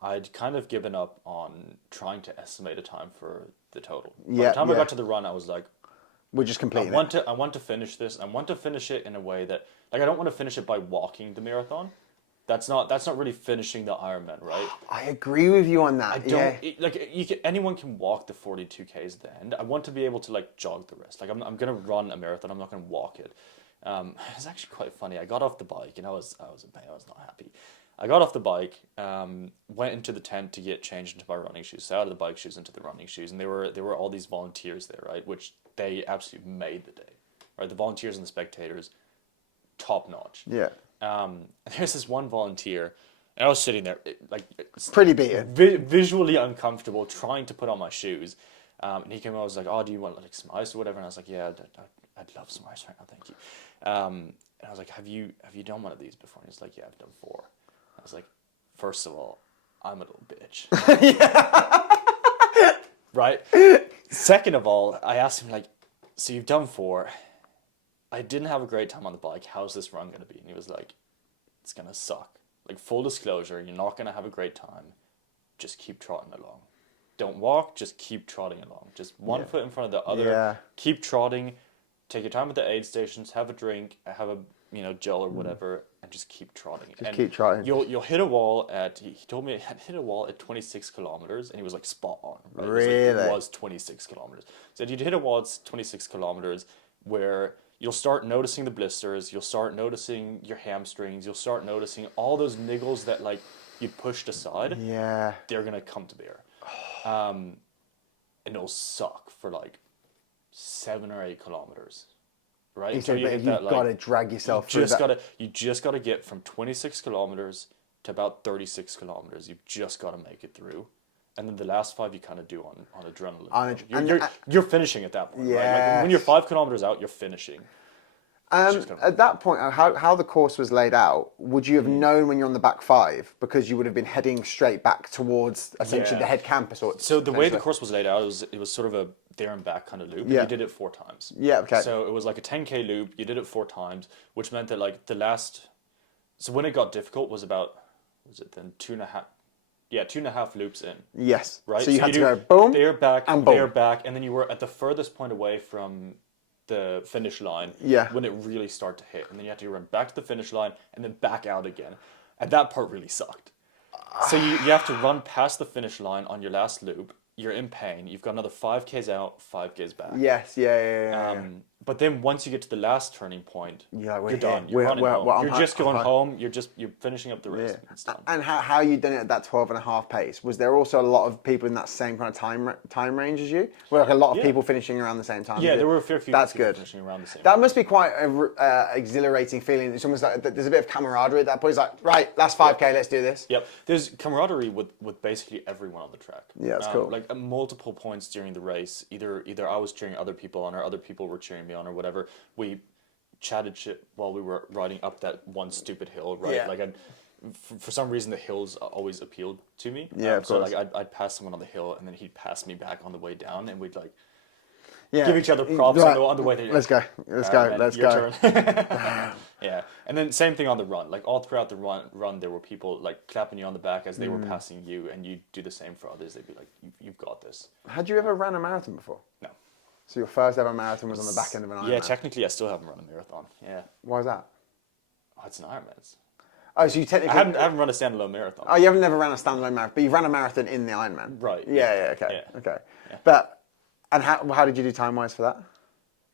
I'd kind of given up on trying to estimate a time for the total. By the time I got to the run, I was like, we're just completing I want to finish this. I want to finish it in a way that, like, I don't want to finish it by walking the marathon. That's not really finishing the Ironman, right? I agree with you on that. I don't anyone can walk the 42 Ks at the end. I want to be able to like jog the rest. Like I'm gonna run a marathon. I'm not gonna walk it. It's actually quite funny. I got off the bike and I was in pain. I was not happy. I got off the bike, went into the tent to get changed into my running shoes. So out of the bike shoes into the running shoes, and there were all these volunteers there, right? Which they absolutely made the day, right? The volunteers and the spectators, top notch. Yeah. There's this one volunteer, and I was sitting there, like, pretty beaten, visually uncomfortable, trying to put on my shoes. And he came over, I was like, "Oh, do you want like some ice or whatever?" And I was like, "Yeah, I'd love some ice right now, thank you." And I was like, "Have you done one of these before?" And he's like, "Yeah, I've done 4." I was like, "First of all, I'm a little bitch." Right? Second of all, I asked him, like, "So you've done 4. I didn't have a great time on the bike. How's this run going to be?" And he was like, "It's going to suck. Like, full disclosure, you're not going to have a great time. Just keep trotting along. Don't walk, just keep trotting along. Just one foot in front of the other. Yeah. Keep trotting. Take your time at the aid stations. Have a drink. Have a gel or whatever, and just keep trotting. Keep trotting. You'll hit a wall at. He told me I hit a wall at 26 kilometers, and he was like spot on. Right? Really? It was 26 kilometers. So you'd hit a wall at 26 kilometers where you'll start noticing the blisters, you'll start noticing your hamstrings, you'll start noticing all those niggles that like you pushed aside. Yeah. They're gonna come to bear. And it'll suck for like 7 or 8 kilometers. Right? He said, you've got to drag yourself through that. You just gotta get from 26 kilometers to about 36 kilometers. You've just gotta make it through. And then the last 5 you kind of do on adrenaline. You're finishing at that point, right? Like when you're 5 kilometers out, you're finishing. At that point, how the course was laid out, would you have known when you're on the back 5 because you would have been heading straight back towards essentially the head campus? So the way the course was laid out, it was sort of a there and back kind of loop. And you did it 4 times. Yeah. Okay. So it was like a 10K loop. You did it 4 times, which meant that like the last. So when it got difficult was about 2.5. Yeah, 2.5 loops in. Yes. Right. So you had to go boom, there back, and boom. there back, and then you were at the furthest point away from the finish line. Yeah. When it really started to hit, and then you had to run back to the finish line and then back out again, and that part really sucked. So you have to run past the finish line on your last loop. You're in pain. You've got another 5Ks out, 5Ks back. Yes. Yeah. But then once you get to the last turning point, you're done. We're You're running home. You're just going home. Yeah. You're finishing up the race. It's done. And how you done it at that 12.5 pace? Was there also a lot of people in that same kind of time range as you? Were like a lot of people finishing around the same time? Yeah, there were a fair few That's people good. finishing around the same time. That must be quite an exhilarating feeling. It's almost like there's a bit of camaraderie at that point. It's like, right, last 5K, let's do this. Yep. There's camaraderie with basically everyone on the track. Yeah, that's cool. Like at multiple points during the race, either I was cheering other people on or other people were cheering me on or whatever. We chatted shit while we were riding up that one stupid hill, right? Yeah. Like for some reason the hills always appealed to me. Yeah, of course. So like I'd pass someone on the hill and then he'd pass me back on the way down and we'd like Yeah. give each other props on the way there. Let's go. Let's go. Let's go. Yeah. And then same thing on the run. Like all throughout the run there were people like clapping you on the back as they were passing you, and you do the same for others. They'd be like, you've got this. Had you ever ran a marathon before? No. So your first ever marathon was on the back end of an Ironman? Yeah, technically I still haven't run a marathon. Yeah. Why is that? Oh, it's an Ironman. Oh, so you technically... I haven't run a standalone marathon. Oh, you haven't never ran a standalone marathon, but you ran a marathon in the Ironman. Right. Yeah, okay. Yeah. Okay. Yeah. But, and how did you do time-wise for that?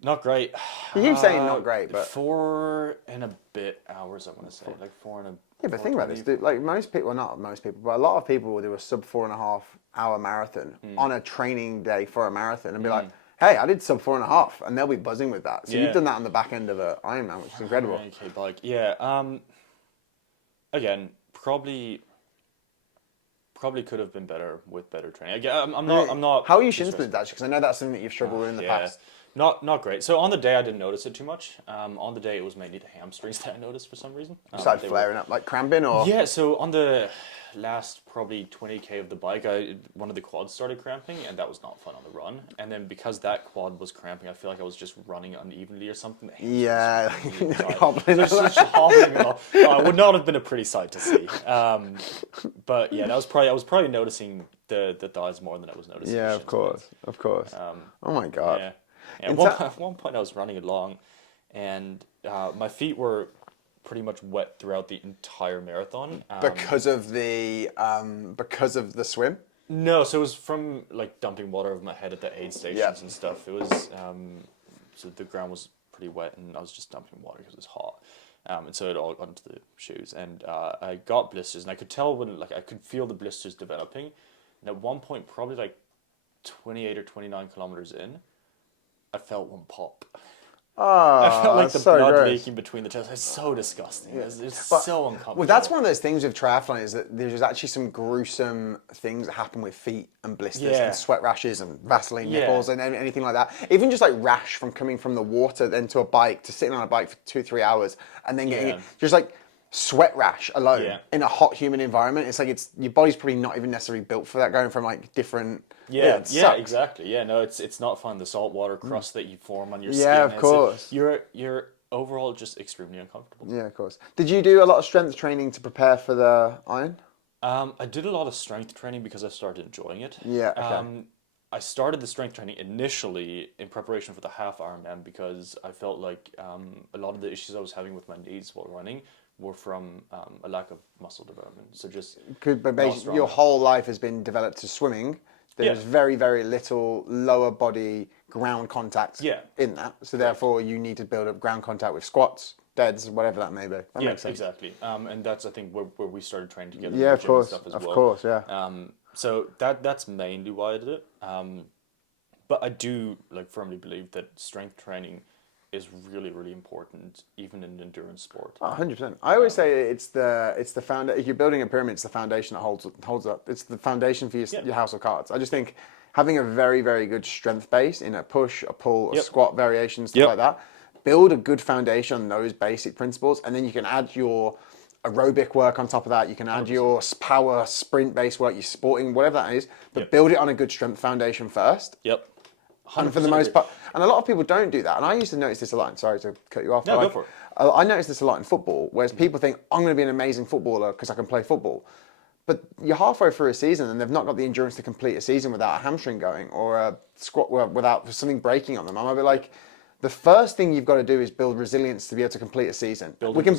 Not great. You keep saying not great, but... 4 and a bit hours, I want to say. Like 4 and a... Yeah, but think about this, dude. Like most people, well, not most people, but a lot of people will do a sub 4.5 hour marathon on a training day for a marathon and be like, hey, I did sub 4.5, and they'll be buzzing with that. So you've done that on the back end of an Ironman, which is incredible. Okay, bike. Yeah. Again, probably could have been better with better training. Again, I'm not. How are your shin splints actually? Because I know that's something that you've struggled with in the past. Not great. So on the day I didn't notice it too much. On the day it was mainly the hamstrings that I noticed for some reason. Started flaring up, like cramping, or? Yeah, so on the last probably 20k of the bike, one of the quads started cramping, and that was not fun on the run. And then because that quad was cramping, I feel like I was just running unevenly or something. Yeah, hobbling. Just hobbling along. It would not have been a pretty sight to see. But yeah, I was probably noticing the thighs more than I was noticing. Yeah, the of course. Oh my god. Yeah. At one point I was running along, and my feet were pretty much wet throughout the entire marathon. Because of the swim? No, so it was from like dumping water over my head at the aid stations and stuff. It was so the ground was pretty wet, and I was just dumping water because it was hot. And so it all got into the shoes, and I got blisters, and I could tell when I could feel the blisters developing. And at one point, probably like 28 or 29 kilometers in, I felt one pop. I felt like the blood leaking between the toes. It's so disgusting. It's so uncomfortable. Well, that's one of those things with triathlon, is that there's actually some gruesome things that happen with feet and blisters and sweat rashes and Vaseline nipples and anything like that. Even just like rash from coming from the water then to a bike, to sitting on a bike for 2-3 hours and then getting just like sweat rash alone in a hot, humid environment. It's like your body's probably not even necessarily built for that, going from like different... Yeah, exactly. Yeah, no, it's not fun. The saltwater crust that you form on your skin. Yeah, of course. You're overall just extremely uncomfortable. Yeah, of course. Did you do a lot of strength training to prepare for the Iron? I did a lot of strength training because I started enjoying it. Yeah, okay. I started the strength training initially in preparation for the half Ironman because I felt like a lot of the issues I was having with my knees while running were from a lack of muscle development. So just... But basically, your whole life has been developed to swimming. There's very, very little lower body ground contact in that. So therefore, you need to build up ground contact with squats, deads, whatever that may be. That makes sense. Exactly. And that's, I think, where we started training together. Yeah, of course. Stuff as of well. Course, yeah. So that's mainly why I did it. But I do firmly believe that strength training is really, really important, even in endurance sport. 100%. I always say it's the foundation. If you're building a pyramid, it's the foundation that holds up. It's the foundation for your house of cards. I just think having a very, very good strength base in a push, a pull, a squat variation, stuff like that, build a good foundation on those basic principles, and then you can add your aerobic work on top of that. You can add 100%. Your power sprint-based work, your sporting, whatever that is, but build it on a good strength foundation first. Yep. And for the most part, and a lot of people don't do that. And I used to notice this a lot. And sorry to cut you off. No, go for it. I noticed this a lot in football, whereas people think, I'm going to be an amazing footballer because I can play football. But you're halfway through a season and they've not got the endurance to complete a season without a hamstring going or a squat without something breaking on them. I'm a bit like, the first thing you've got to do is build resilience to be able to complete a season. We can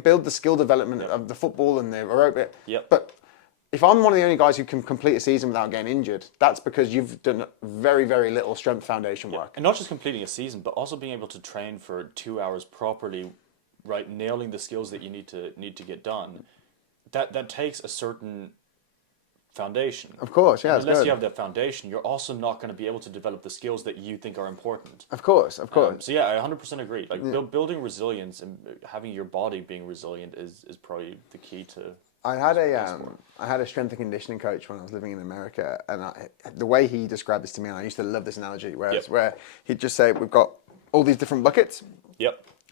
build the skill development of the football and the aerobic. But if I'm one of the only guys who can complete a season without getting injured, that's because you've done very, very little strength foundation work. And not just completing a season, but also being able to train for 2 hours properly, right? Nailing the skills that you need to get done. That takes a certain foundation. Of course, yeah. And unless you have that foundation, you're also not going to be able to develop the skills that you think are important. Of course. So yeah, I 100% agree. Building resilience and having your body being resilient is probably the key to... I had a strength and conditioning coach when I was living in America, and the way he described this to me, and I used to love this analogy, where he'd just say, we've got all these different buckets,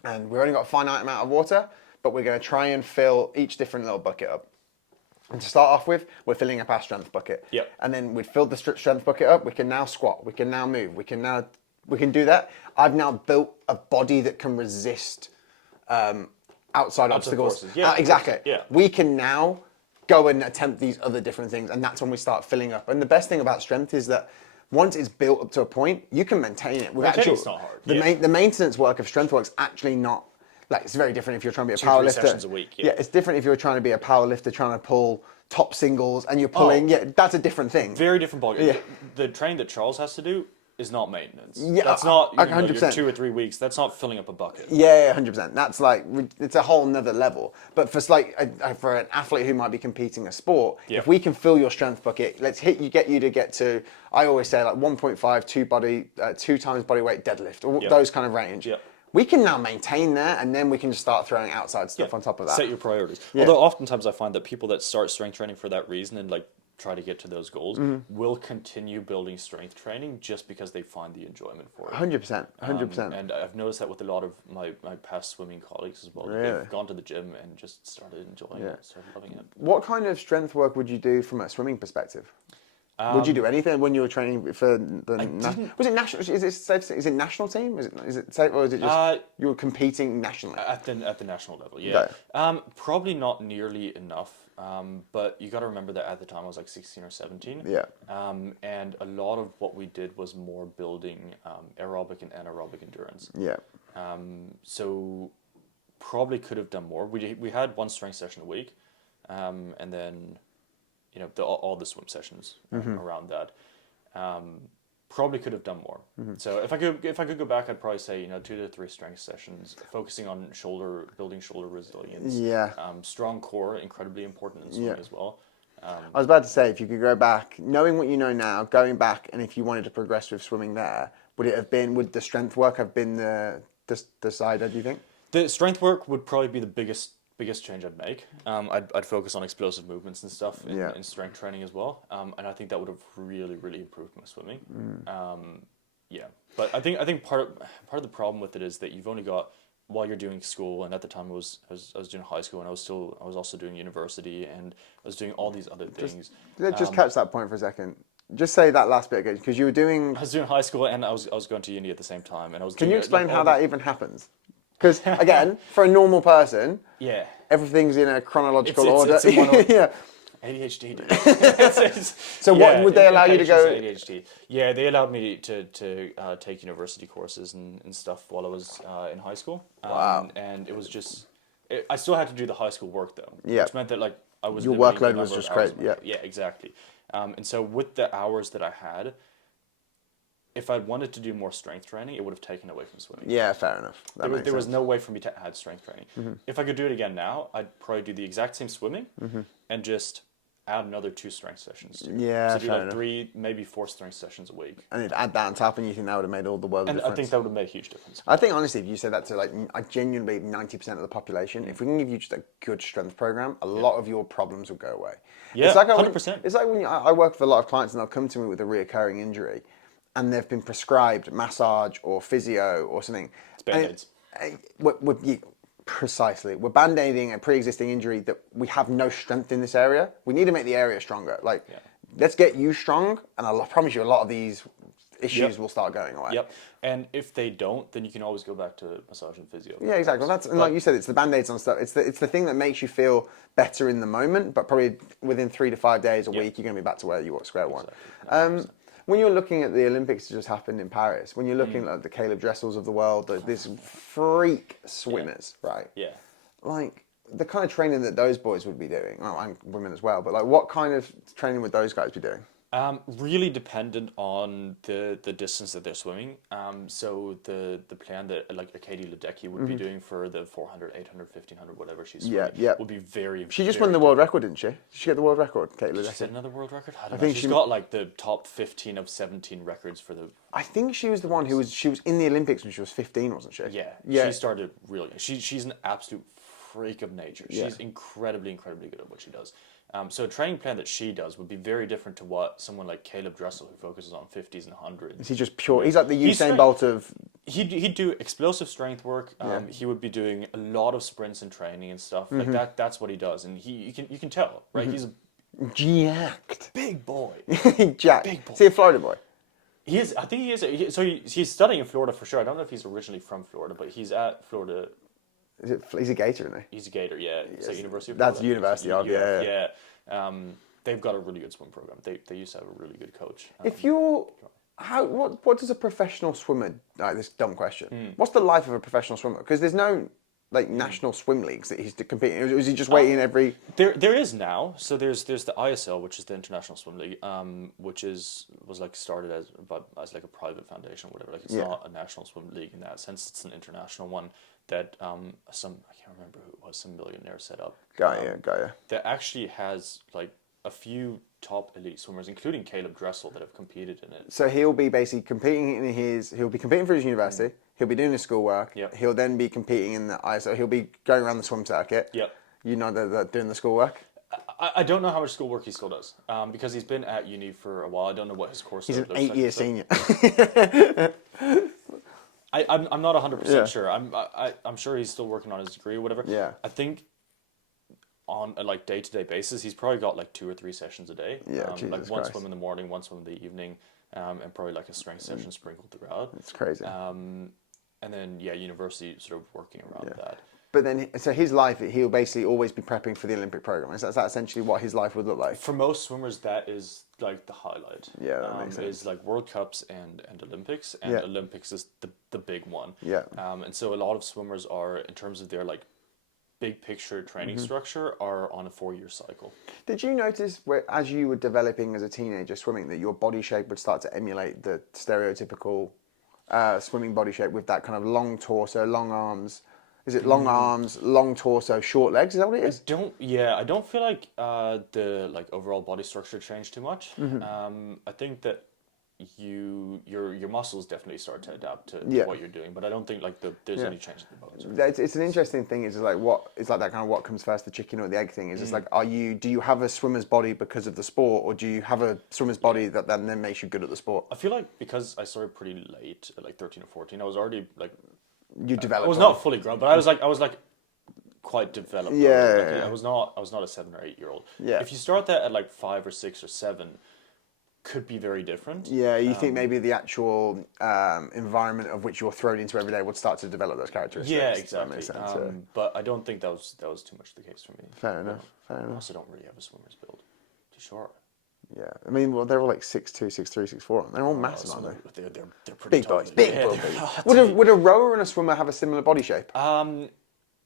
and we've only got a finite amount of water, but we're going to try and fill each different little bucket up. And to start off with, we're filling up our strength bucket. And then we've filled the strength bucket up, we can now squat, we can now move, we can do that. I've now built a body that can resist outside obstacles. Exactly. We can now go and attempt these other different things, and that's when we start filling up. And the best thing about strength is that once it's built up to a point, you can maintain it. It's not hard. The maintenance work of strength work's actually not it's very different if you're trying to be a powerlifter. 2-3 sessions a week. It's different if you're trying to be a powerlifter trying to pull top singles and you're pulling. That's a different thing. Very different ballgame. The training that Charles has to do is not maintenance. That's not 100%. Your 2 or 3 weeks. That's not filling up a bucket. 100%. That's it's a whole nother level. But for for an athlete who might be competing a sport, if we can fill your strength bucket, get you to get to, I always say 1.5, 2 times body weight deadlift, or those kind of range. We can now maintain there, and then we can just start throwing outside stuff on top of that. Set your priorities. Although oftentimes I find that people that start strength training for that reason and try to get to those goals will continue building strength training just because they find the enjoyment for it. 100%. 100%. And I've noticed that with a lot of my past swimming colleagues as well. Really? They've gone to the gym and just started enjoying it, started loving it. What kind of strength work would you do from a swimming perspective? Would you do anything when you were training for the was it national? Is it national team? Is it safe, or is it just you were competing nationally at the national level? Yeah, probably not nearly enough. But you got to remember that at the time I was like 16 or 17. Yeah. And a lot of what we did was more building aerobic and anaerobic endurance. Yeah. So probably could have done more. We had one strength session a week, and then all the swim sessions around that. Probably could have done more. So if I could go back, I'd probably say 2 to 3 strength sessions, focusing on building shoulder resilience. Yeah. Strong core, incredibly important in swimming as well. I was about to say, if you could go back, knowing what you know now, going back, and if you wanted to progress with swimming there, would the strength work have been the decider, do you think? The strength work would probably be the biggest change I'd make. I'd focus on explosive movements and stuff in strength training as well. And I think that would have really, really improved my swimming. But I think part of the problem with it is that you've only got, while you're doing school, and at the time I was doing high school, and I was also doing university, and I was doing all these other things. Just catch that point for a second. Just say that last bit again, because you were doing. I was doing high school, and I was going to uni at the same time, and I was. Can you explain how that even happens? Because again, for a normal person, everything's in a chronological order. It's in one order. ADHD. Dude. So what would they allow you to go? ADHD. Yeah, they allowed me to take university courses and stuff while I was in high school. Wow. And it was just, I still had to do the high school work though. Yeah. Which meant that like I was. Your workload was just crazy. Yeah. Yeah, exactly. And so with the hours that I had, if I wanted to do more strength training, it would have taken away from swimming. Yeah, fair enough. There was no way for me to add strength training. If I could do it again now, I'd probably do the exact same swimming and just add another 2 strength sessions. Yeah, so do like 3, maybe 4 strength sessions a week. And add that on top, and you think that would have made all the world of difference? I think that would have made a huge difference. I think honestly, if you said that to like I genuinely believe 90% of the population, if we can give you just a good strength program, a lot of your problems will go away. Yeah, it's like 100%. It's like when I work with a lot of clients, and they'll come to me with a reoccurring injury, and they've been prescribed massage or physio or something. It's Band-Aids. Precisely. We're band-aiding a pre-existing injury that we have no strength in this area. We need to make the area stronger. Let's get you strong, and I promise you a lot of these issues will start going away. Yep. And if they don't, then you can always go back to massage and physio. Yeah, exactly. And like you said, it's the band-aids on stuff. It's the thing that makes you feel better in the moment, but probably within 3 to 5 days, a week, you're going to be back to where you were at square one. Exactly. When you're looking at the Olympics that just happened in Paris, when you're looking at the Caleb Dressels of the world, these freak swimmers, right? Yeah. Like, the kind of training that those boys would be doing, and women as well, but like, what kind of training would those guys be doing? Really dependent on the distance that they're swimming. So the plan that like Katie Ledecky would be doing for the 400, 800, 1500, whatever she's swimming, would be very. She just won the world record, didn't she? Did she get the world record, Katie Ledecky? Did she set another world record? I think she's got like the top 15 of 17 records for the. I think she was the one who was in the Olympics when she was 15, wasn't she? Yeah. She started really. She's an absolute freak of nature. She's incredibly good at what she does. So a training plan that she does would be very different to what someone like Caleb Dressel, who focuses on 50s and 100s. Is he just pure? He's like the Usain Bolt of. He'd do explosive strength work. He would be doing a lot of sprints and training and stuff like that. That's what he does, and you can tell, right? He's a jacked big boy. Jacked. Big boy. Is he a Florida boy? He is. I think he is. He's studying in Florida for sure. I don't know if he's originally from Florida, but he's at Florida. He's a Gator, isn't he? He's a Gator, yeah. Yes. It's University of Florida. That's the University of, yeah. They've got a really good swim program. They used to have a really good coach. If you're, what does a professional swimmer, like this dumb question, what's the life of a professional swimmer? Because there's no like national swim leagues that he's competing in. Is he just waiting every? There is now. So there's the ISL, which is the International Swim League, which was like started as like a private foundation or whatever. Like it's not a national swim league in that sense. It's an international one that I can't remember who it was, some millionaire set up. Got you. That actually has like a few top elite swimmers, including Caleb Dressel, that have competed in it. So he'll be basically competing he'll be competing for his university. He'll be doing his schoolwork. Yep. He'll then be competing in the ISO. He'll be going around the swim circuit. Yep. You know, they're doing the schoolwork. I don't know how much schoolwork he still does, because he's been at uni for a while. I don't know what his course He's an looks like. 8-year senior. I'm not 100% Yeah. sure. I'm sure he's still working on his degree or whatever. Yeah. I think on a like day-to-day basis, he's probably got like 2 or 3 sessions a day. Yeah, like Jesus one Christ. swim in the morning, one swim in the evening, and probably like a strength session sprinkled throughout. It's crazy. And then university sort of working around that. But then, so his life, he'll basically always be prepping for the Olympic program. Is that essentially what his life would look like? For most swimmers, that is like the highlight. Yeah, that makes sense. Is like World Cups and Olympics, and Yeah. Olympics is the big one. Yeah. And so a lot of swimmers are, in terms of their like big picture training Mm-hmm. structure, are on a 4-year cycle. Did you notice, as you were developing as a teenager swimming, that your body shape would start to emulate the stereotypical swimming body shape with that kind of long torso, long arms? Is it long arms, long torso, short legs? Is that what it is? I don't feel like the like overall body structure changed too much. I think that your muscles definitely start to adapt to what you're doing, but I don't think like there's any change in the bones. It's an interesting thing. It's like that kind of what comes first, the chicken or the egg thing. Is it's like, do you have a swimmer's body because of the sport, or do you have a swimmer's body that then makes you good at the sport? I feel like because I started pretty late, at like 13 or 14, I was already like, You develop. I was not fully grown, but I was like quite developed. Yeah. I was not a 7 or 8 year old. Yeah. If you start that at like 5 or 6 or 7, could be very different. Yeah, you think maybe the actual environment of which you're thrown into every day would start to develop those characteristics. Yeah, That exactly. makes sense, But I don't think that was too much the case for me. Fair enough. Fair I enough. also don't really have a swimmer's build. Too short. Yeah, I mean, well, they're all like 6'2", 6'3", 6'4". They're all massive, aren't they? They're pretty Big tall. boys, big Yeah, boys. Would a rower and a swimmer have a similar body shape?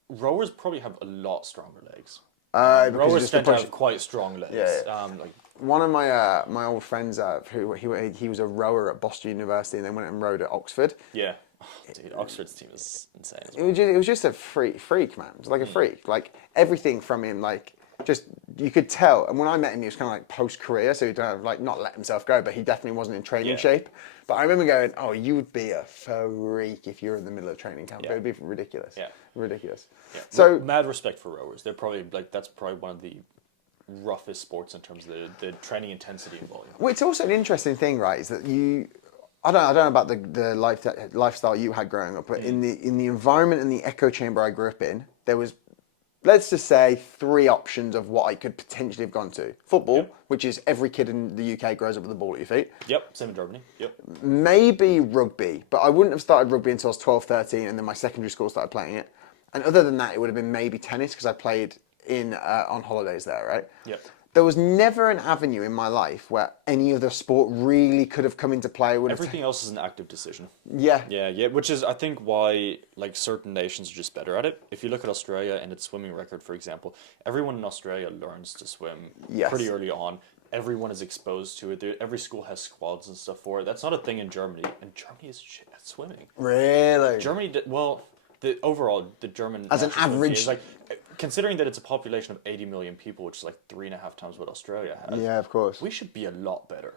Rowers probably have a lot stronger legs. Because Rowers just the tend to push- have quite strong legs. Yeah. Like One of my old friends, who he was a rower at Boston University, and then went and rowed at Oxford. yeah. Oh, dude, Oxford's team is insane. As It well. was just a freak, man. It was like a freak. Like everything from him, like just you could tell. And when I met him, he was kind of like post-career, so he kind of like not let himself go, but he definitely wasn't in training Yeah. shape. But I remember going, "Oh, you would be a freak if you were in the middle of training camp. Yeah. It would be ridiculous. Yeah. Ridiculous." Yeah. So Mad respect for rowers. They're probably like that's probably one of the roughest sports in terms of the training intensity and volume. well, it's also an interesting thing, right? Is that I don't know about the lifestyle you had growing up, but in the environment and the echo chamber I grew up in, there was, let's just say, 3 options of what I could potentially have gone to. Football, which is every kid in the UK grows up with a ball at your feet. Yep, same in Germany. Yep. Maybe rugby, but I wouldn't have started rugby until I was 12, 13, and then my secondary school started playing it. And other than that, it would have been maybe tennis, because I played on holidays there, right? Yep. There was never an avenue in my life where any other sport really could have come into play. Everything else is an active decision. Yeah. Yeah, which is I think why like certain nations are just better at it. If you look at Australia and its swimming record, for example, everyone in Australia learns to swim Yes. pretty early on. Everyone is exposed to it. Every school has squads and stuff for it. That's not a thing in Germany, and Germany is shit at swimming. Really? Germany, the German As an national swim team average- is like, considering that it's a population of 80 million people, which is like 3.5 times what Australia has. Yeah, of course. We should be a lot better.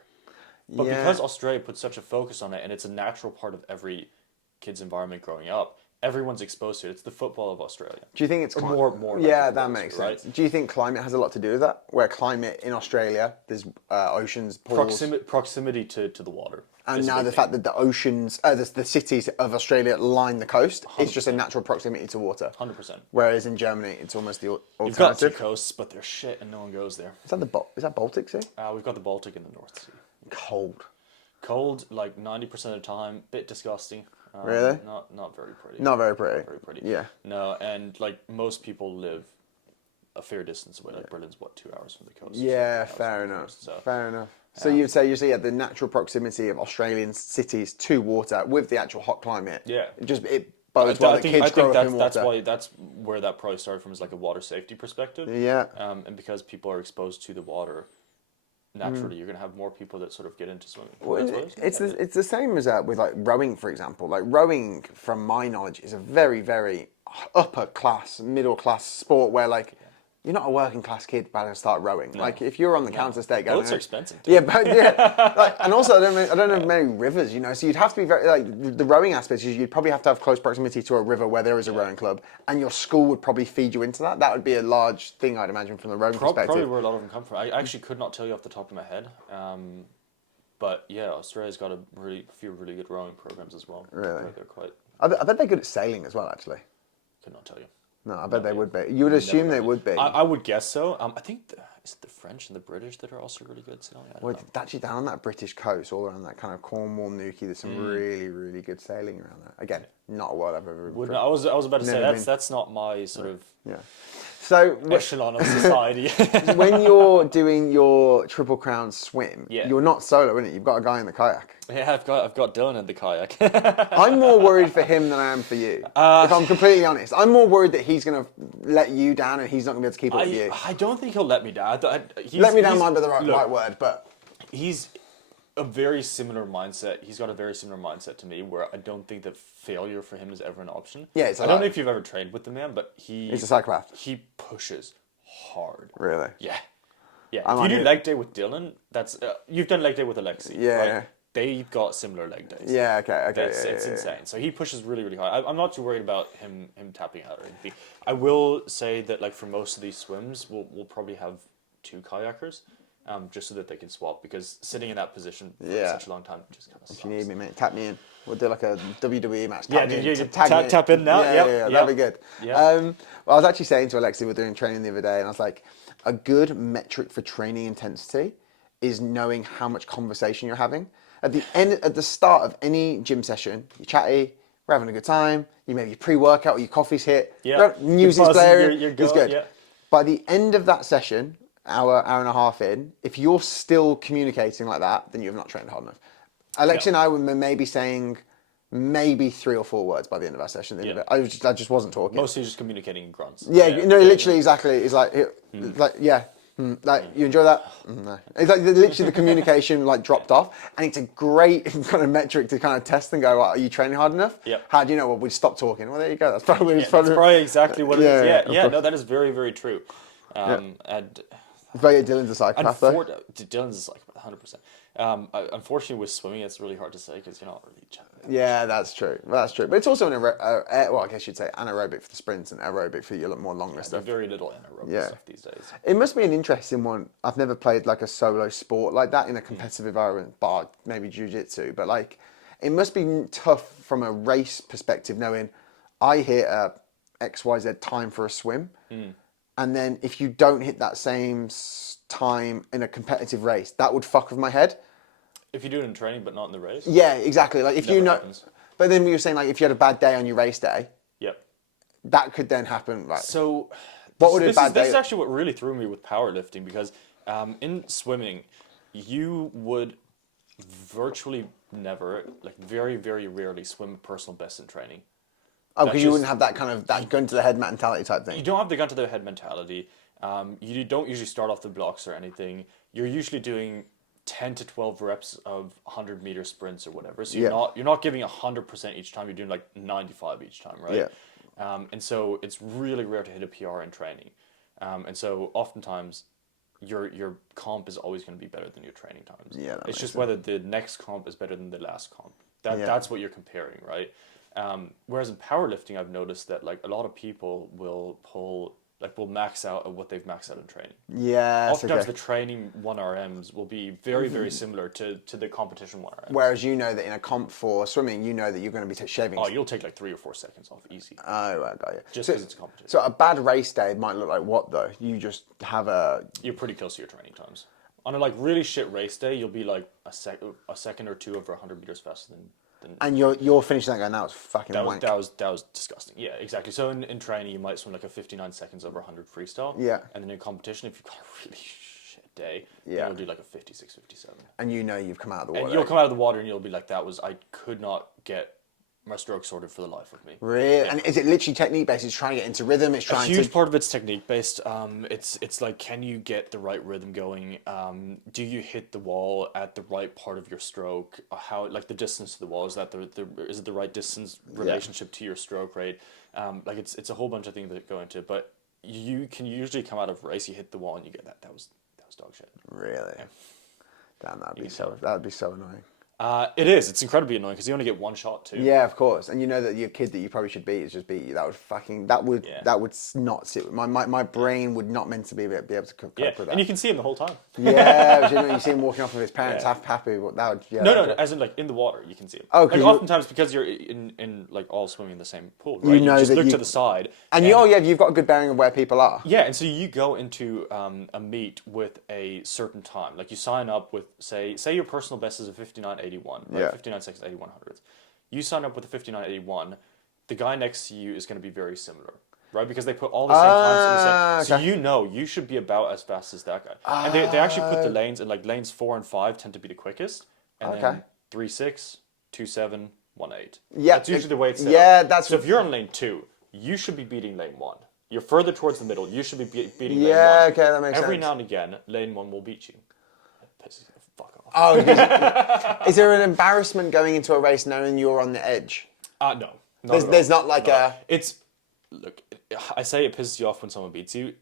But Yeah. because Australia puts such a focus on it, and it's a natural part of every kid's environment growing up, everyone's exposed to it. It's the football of Australia. Do you think it's more? Like Yeah, the that football, makes right? sense. Do you think climate has a lot to do with that? Where climate in Australia, there's oceans, pools, Proximity to the water. and is a now big the thing. fact that the oceans, the cities of Australia line the coast, it's just a natural proximity to water. 100%. Whereas in Germany, it's almost the You've got 2 alternative. coasts, but they're shit, and no one goes there. Is that Baltic Sea? We've got the Baltic and the North Sea. Cold. Cold, like 90% of the time. Bit disgusting. Really? Not very pretty. Not very pretty. Not very pretty. Yeah. No, and like most people live a fair distance away. Like Berlin's 2 hours from the coast. Yeah, 3 hours fair from the enough. coast, so. Fair enough. So you'd say the natural proximity of Australian cities to water with the actual hot climate. Yeah. It bodes well that kids grow up in water. that's where that probably started from, is like a water safety perspective. Yeah. And because people are exposed to the water, naturally you're going to have more people that sort of get into swimming. Well, That's what it's the same as with like rowing, for example. Like rowing, from my knowledge, is a very, very upper class, middle class sport where like you're not a working class kid about to start rowing. Like if you're on the counter state going, boats are expensive. Too. Yeah, but like, and also I don't know many rivers, you know. So you'd have to be very like the rowing aspect is you'd probably have to have close proximity to a river where there is a rowing club, and your school would probably feed you into that. That would be a large thing, I'd imagine, from the rowing perspective. Probably where a lot of them come from. I actually could not tell you off the top of my head. But yeah, Australia's got a few really good rowing programs as well. Really, they're quite. I bet they're good at sailing as well. Actually, could not tell you. No, I bet they would be. You would assume they would be. I would guess so. I think is it the French and the British that are also really good at sailing. Well, actually, down on that British coast, all around that kind of Cornwall, Newquay, there's some really, really good sailing around there. Again, not a world I've ever. I was about to say that's not my sort of. Yeah. So echelon of society. When you're doing your Triple Crown swim, Yeah. you're not solo, innit? You've got a guy in the kayak. Yeah, I've got Dylan in the kayak. I'm more worried for him than I am for you. If I'm completely honest, I'm more worried that he's going to let you down and he's not going to be able to keep up with you. I don't think he'll let me down. Let me down might be the right word, but he's a very similar mindset. He's got a very similar mindset to me, where I don't think that failure for him is ever an option. Yeah, I don't know if you've ever trained with the man, but he's a psychopath. He pushes hard. Really? Yeah. If you do leg day with Dylan, that's you've done leg day with Alexi. Yeah. Right? They've got similar leg days. Yeah. Okay. It's insane. So he pushes really, really hard. I'm not too worried about him tapping out or anything. I will say that like for most of these swims, we'll probably have 2 kayakers. Just so that they can swap, because sitting in that position for such a long time just kind of sucks. If you need me, mate, tap me in. We'll do like a WWE match. Tap in now. Yeah, that'd be good. Yeah. Well, I was actually saying to Alexi, we're doing training the other day, and I was like, a good metric for training intensity is knowing how much conversation you're having. At the start of any gym session, you're chatty, we're having a good time. You maybe your pre-workout or your coffee's hit. Yeah. Music's blaring. You're it's good. Yeah. By the end of that session, hour and a half in, if you're still communicating like that, then you have not trained hard enough. Alexi and I were maybe saying 3 or 4 words by the end of our session. I just wasn't talking. Mostly just communicating in grunts. Literally, exactly. It's like, like you enjoy that? No. It's like literally the communication like dropped off, and it's a great kind of metric to kind of test and go, well, are you training hard enough? Yep. How do you know? Well, we stopped talking. Well, there you go. That's probably exactly what it is. Yeah. No, that is very, very true. And But Dylan's a psychopath, though. Dylan's a psychopath, 100%. Unfortunately, with swimming, it's really hard to say because you're not really chatting. Yeah, that's true. But it's also I guess you'd say anaerobic for the sprints and aerobic for your more longer stuff. Very little anaerobic stuff these days. It must be an interesting one. I've never played like a solo sport like that in a competitive environment, bar maybe jiu-jitsu, but like it must be tough from a race perspective knowing I hit a XYZ time for a swim. And then if you don't hit that same time in a competitive race, that would fuck with my head. If you do it in training but not in the race? Yeah, exactly. Like if you know, happens. But then you were saying like if you had a bad day on your race day, Yep. that could then happen. Right. So what would a bad day? This is actually what really threw me with powerlifting, because in swimming, you would virtually never, like very, very rarely, swim personal best in training. Oh, because you wouldn't have that kind of that gun to the head mentality type thing. You don't have the gun to the head mentality. You don't usually start off the blocks or anything. You're usually doing 10 to 12 reps of 100-meter sprints or whatever. So you're not giving 100% each time. You're doing like 95 each time, right? Yeah. And so it's really rare to hit a PR in training. And so oftentimes your comp is always going to be better than your training times. Yeah, it's just whether the next comp is better than the last comp. That's what you're comparing, right? Whereas in powerlifting, I've noticed that like a lot of people will max out at what they've maxed out in training. Yeah. Oftentimes the training 1RMs will be very, very similar to the competition 1RMs. Whereas you know that in a comp for swimming, you know that you're going to be shaving. Oh, you'll take like 3 or 4 seconds off easy. Oh, I got you. Just because it's competition. So a bad race day might look like what though? You just have You're pretty close to your training times. On a like really shit race day, you'll be like a second or two over 100 meters faster than. And you're finishing that going, that was fucking wank. That was disgusting. Yeah, exactly. So in training, you might swim like a 59 seconds over 100 freestyle. Yeah. And then in competition, if you've got a really shit day, you'll do like a 56, 57. And you know you've come out of the water. And you'll come out of the water and you'll be like, I could not get my stroke sorted for the life of me. Really? Yeah. And is it literally technique based? It's trying to get into rhythm. It's trying a huge part of it's technique based. It's like, can you get the right rhythm going? Do you hit the wall at the right part of your stroke? How, like the distance to the wall, is that is it the right distance relationship to your stroke rate? Like it's a whole bunch of things that go into it. But you can usually come out of a race, you hit the wall, and you get that was dog shit. Really? Yeah. Damn, that'd be so annoying. It is. It's incredibly annoying because you only get one shot too. Yeah, of course. And you know that your kid that you probably should beat is just beat you. That would not sit with my brain would not meant to be able to cope with that. And you can see him the whole time. Yeah, you see him walking off with his parents half happy. No, as in like in the water, you can see him. Oh, like oftentimes because you're in like all swimming in the same pool, right? You know just that look to the side. And you've got a good bearing of where people are. Yeah, and so you go into a meet with a certain time. Like you sign up with say your personal best is a 59.81, right? 59 seconds, 81 hundredths. You sign up with a 59.81. The guy next to you is going to be very similar, right? Because they put all the same times in the same. So you know you should be about as fast as that guy. And they actually put the lanes, and like lanes 4 and 5 tend to be the quickest, and then 3.6, 2.7, 1.8. Yeah, that's usually the way it's set yeah, up. that's so if you're on lane 2, you should be beating lane 1. You're further towards the middle. You should be beating lane 1. Yeah, okay, that makes sense. Every now and again, lane 1 will beat you. It pisses me the fuck off. Oh, is there an embarrassment going into a race knowing you're on the edge? No. There's not like a... Look, I say it pisses you off when someone beats you.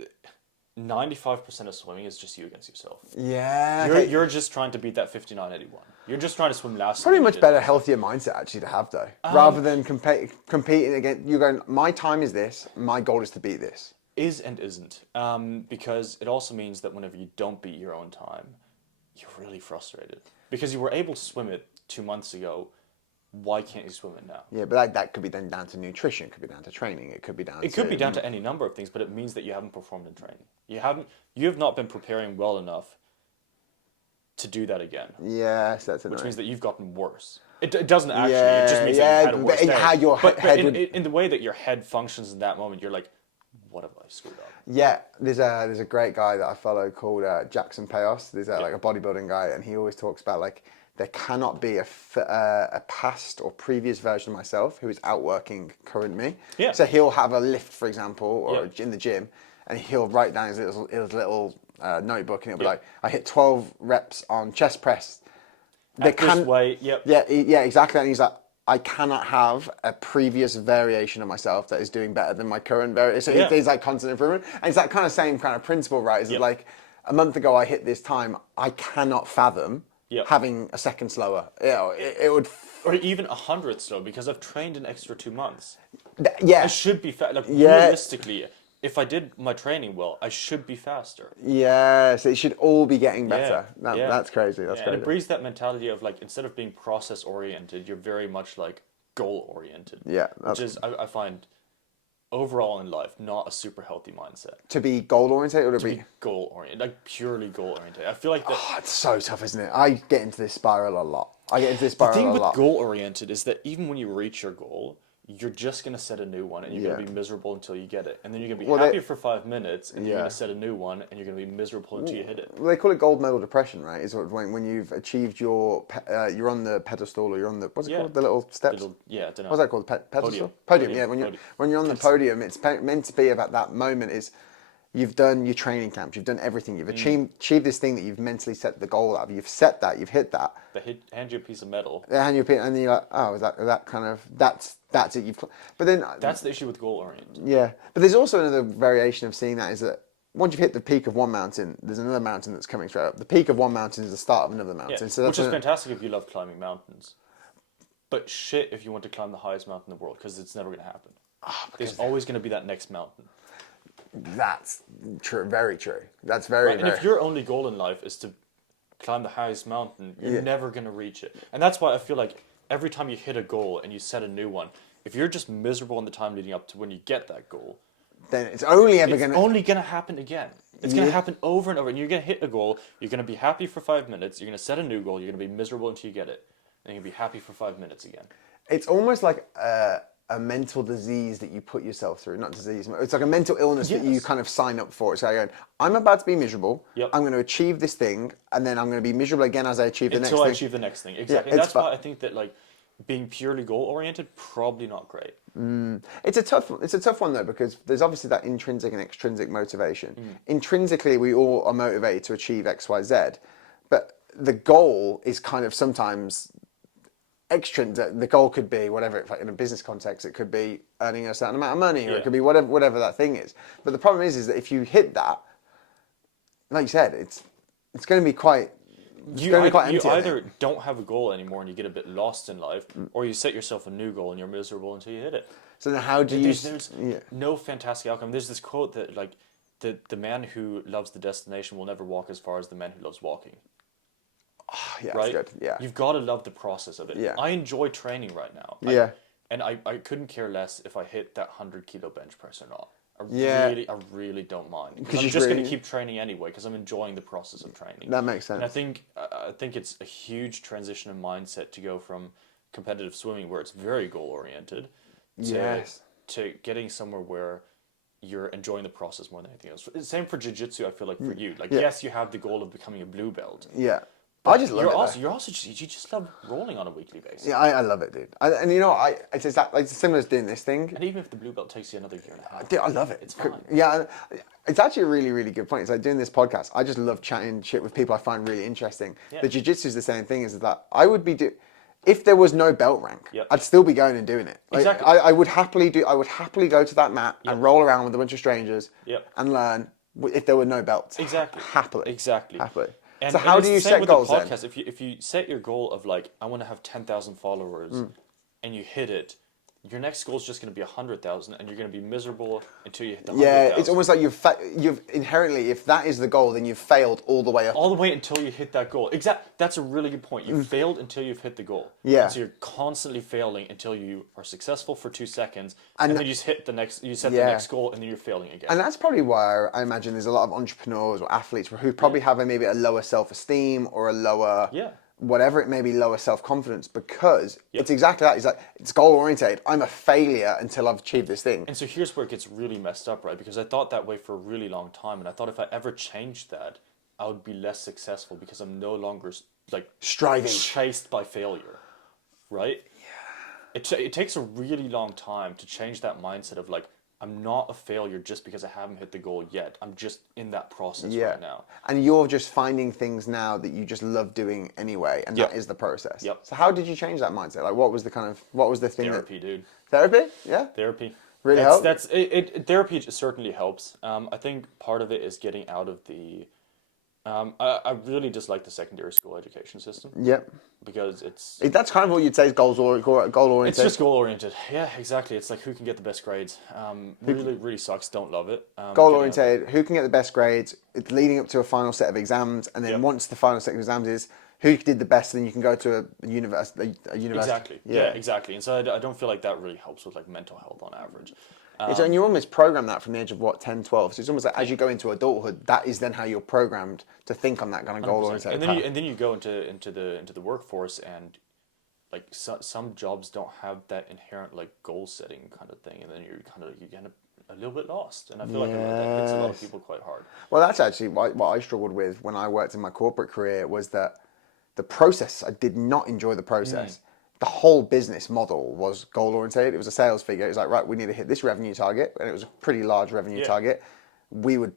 95% of swimming is just you against yourself. Yeah. You're just trying to beat that 59.81. You're just trying to swim last. Probably much better, healthier mindset actually to have though. Rather than competing against, you're going, my time is this, my goal is to beat this. Is and isn't. Because it also means that whenever you don't beat your own time, you're really frustrated. Because you were able to swim it 2 months ago, why can't you swim it now? Yeah, but that could be then down to nutrition, it could be down to training, it could be down to any number of things, but it means that you haven't performed in training. You have not been preparing well enough to do that again. Yes, that's annoying. Which means that you've gotten worse. It doesn't actually, it just means that you had a worse day. How your head in the way that your head functions in that moment, you're like, what have I screwed up? Yeah, there's a great guy that I follow called Jackson Payos. There's like a bodybuilding guy, and he always talks about like, there cannot be a past or previous version of myself who is outworking current me. Yeah. So he'll have a lift, for example, or in the gym, and he'll write down his little notebook, and he'll be like, I hit 12 reps on chest press. At this weight, Yeah, exactly. And he's like, I cannot have a previous variation of myself that is doing better than my current variation. So it's like constant improvement. And it's that kind of same kind of principle, right? Is it like, a month ago I hit this time, I cannot fathom having a second slower. It would... Or even 100th slow, because I've trained an extra 2 months. Yeah. I should be realistically, if I did my training well, I should be faster. Yeah, so it should all be getting better. That's crazy. That's crazy. And it breeds that mentality of like, instead of being process oriented, you're very much like goal oriented. Yeah. Which is, I find, overall in life, not a super healthy mindset. To be goal oriented or to be goal oriented, like purely goal oriented. I feel like that. Oh, it's so tough, isn't it? I get into this spiral a lot. The thing with goal oriented is that even when you reach your goal, you're just going to set a new one, and you're going to be miserable until you get it. And then you're going to be happy for 5 minutes, and you're going to set a new one, and you're going to be miserable until you hit it. Well, they call it gold medal depression, right? Is when you've achieved your, you're on the pedestal, or you're on the, what's it called? The little steps? I don't know. What's that called? Pedestal? Podium, yeah. When you're on the podium, it's meant to be about that moment is, you've done your training camps, you've done everything, you've achieved this thing that you've mentally set the goal of, you've set that, you've hit that. They hand you a piece of metal. They hand you a piece, and you're like, oh, is that kind of, that's it. But then that's the issue with goal oriented. Yeah, but there's also another variation of seeing that is that once you've hit the peak of one mountain, there's another mountain that's coming straight up. The peak of one mountain is the start of another mountain. Yeah, so that's which is fantastic if you love climbing mountains. But shit if you want to climb the highest mountain in the world, because it's never going to happen. There's always going to be that next mountain. That's true, very true. That's very, And if your only goal in life is to climb the highest mountain, you're never going to reach it. And that's why I feel like every time you hit a goal and you set a new one, if you're just miserable in the time leading up to when you get that goal, then it's only going to happen again. It's going to happen over and over. And you're going to hit a goal, you're going to be happy for 5 minutes, you're going to set a new goal, you're going to be miserable until you get it. And you're going to be happy for 5 minutes again. It's almost like a mental disease that you put yourself through. Not disease, it's like a mental illness that you kind of sign up for. It's like going, I'm about to be miserable, I'm going to achieve this thing, and then I'm going to be miserable again as I achieve the next thing. Until I achieve the next thing, exactly. And that's why I think that like being purely goal-oriented, probably not great. It's a tough one though, because there's obviously that intrinsic and extrinsic motivation. Intrinsically, we all are motivated to achieve X, Y, Z, but the goal is kind of sometimes extrinsic. The goal could be whatever. Like in a business context, it could be earning a certain amount of money, or it could be whatever that thing is. But the problem is that if you hit that, like you said, it's going to be quite. You either don't have a goal anymore and you get a bit lost in life, or you set yourself a new goal and you're miserable until you hit it. So then how do you... There's no fantastic outcome. There's this quote that, like, the man who loves the destination will never walk as far as the man who loves walking. Oh, yeah, right? That's good. Yeah. You've got to love the process of it. Yeah. I enjoy training right now. And I couldn't care less if I hit that 100-kilo bench press or not. I really don't mind. Because I'm just going to keep training anyway because I'm enjoying the process of training. That makes sense. And I think it's a huge transition in mindset to go from competitive swimming where it's very goal oriented to getting somewhere where you're enjoying the process more than anything else. Same for jiu-jitsu, I feel like for you. Like yes, you have the goal of becoming a blue belt. Yeah. I just love it. You just love rolling on a weekly basis. Yeah, I love it, dude. And you know, it's similar to doing this thing. And even if the blue belt takes you another year and a half, dude, I love it. It's fine. Yeah, it's actually a really, really good point. It's like doing this podcast. I just love chatting shit with people I find really interesting. Yeah. The jiu-jitsu is the same thing. Is that I would be if there was no belt rank, I'd still be going and doing it. Like, exactly. I would happily go to that mat and roll around with a bunch of strangers and learn if there were no belts. Exactly. Happily. And, so how do you set goals then? If you set your goal of like I want to have 10,000 followers and you hit it, your next goal is just going to be 100,000 and you're going to be miserable until you hit the 100,000. Yeah, it's almost like you've inherently, if that is the goal, then you've failed all the way up. All the way until you hit that goal. That's a really good point. You've failed until you've hit the goal. Yeah. And so you're constantly failing until you are successful for 2 seconds and then you just hit the next the next goal and then you're failing again. And that's probably why I imagine there's a lot of entrepreneurs or athletes who probably have maybe a lower self-esteem or a lower whatever it may be, lower self-confidence, because it's exactly that. It's like, it's goal-oriented. I'm a failure until I've achieved this thing. And so here's where it gets really messed up, right? Because I thought that way for a really long time, and I thought if I ever changed that, I would be less successful because I'm no longer, like, striving, chased by failure, right? Yeah. It takes a really long time to change that mindset of, like, I'm not a failure just because I haven't hit the goal yet. I'm just in that process right now. And you're just finding things now that you just love doing anyway, and that is the process. So how did you change that mindset? Like, what was the thing? Therapy, dude. Therapy? Yeah. Therapy. Really helps? Therapy certainly helps. I think part of it is getting out of the... I really dislike the secondary school education system. Yep. Because that's kind of what you'd say is goal oriented. It's just goal oriented. Yeah, exactly. It's like who can get the best grades. Really sucks. Don't love it. Goal oriented. Who can get the best grades? It's leading up to a final set of exams, and then once the final set of exams is who did the best, then you can go to a university. Exactly. Yeah, exactly. And so I don't feel like that really helps with like mental health on average. And you almost program that from the age of 10, 12. So it's almost like as you go into adulthood, that is then how you're programmed to think on that kind of goal oriented. And then you go into the workforce, and like some jobs don't have that inherent like goal setting kind of thing, and then you end up a little bit lost. And I feel like that hits a lot of people quite hard. Well, that's actually what I struggled with when I worked in my corporate career, was that the process, I did not enjoy the process. The whole business model was goal oriented. It was a sales figure. It was like, right, we need to hit this revenue target, and it was a pretty large revenue target. We would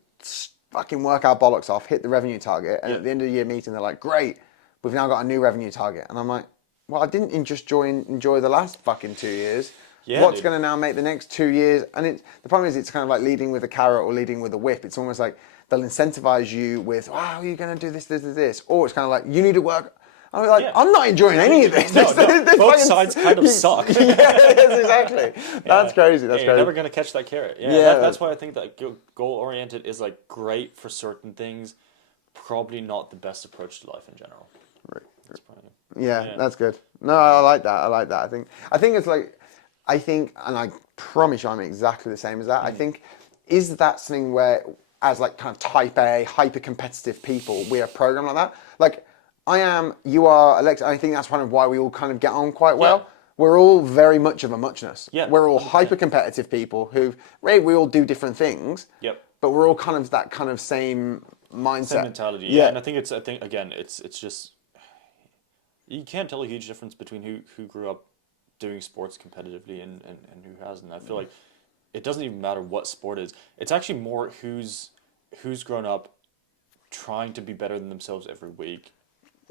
fucking work our bollocks off, hit the revenue target, and at the end of the year meeting, they're like, great, we've now got a new revenue target. And I'm like, well, I didn't just enjoy the last fucking 2 years. What's going to now make the next 2 years? And the problem is, it's kind of like leading with a carrot or leading with a whip. It's almost like they'll incentivize you with, wow, you're going to do this. Or it's kind of like, you need to work. I'm like, I'm not enjoying any of this. Both sides kind of suck. Exactly. That's crazy. You're never going to catch that carrot. That's why I think that goal-oriented is like great for certain things, probably not the best approach to life in general. Right. That's good. No, I like that. I think it's like, and I promise you I'm exactly the same as that. I think, is that something where, as like kind of type A, hyper-competitive people, we are programmed like that? Like, I am, you are, Alexa. I think that's kind of why we all kind of get on quite well. Yeah. We're all very much of a muchness. Yeah, we're all hyper-competitive people who, we all do different things. Yep. But we're all kind of that kind of same mindset. Same mentality. Yeah. And I think again, it's just, you can't tell a huge difference between who grew up doing sports competitively and who hasn't. I feel like it doesn't even matter what sport it is. It's actually more who's grown up trying to be better than themselves every week.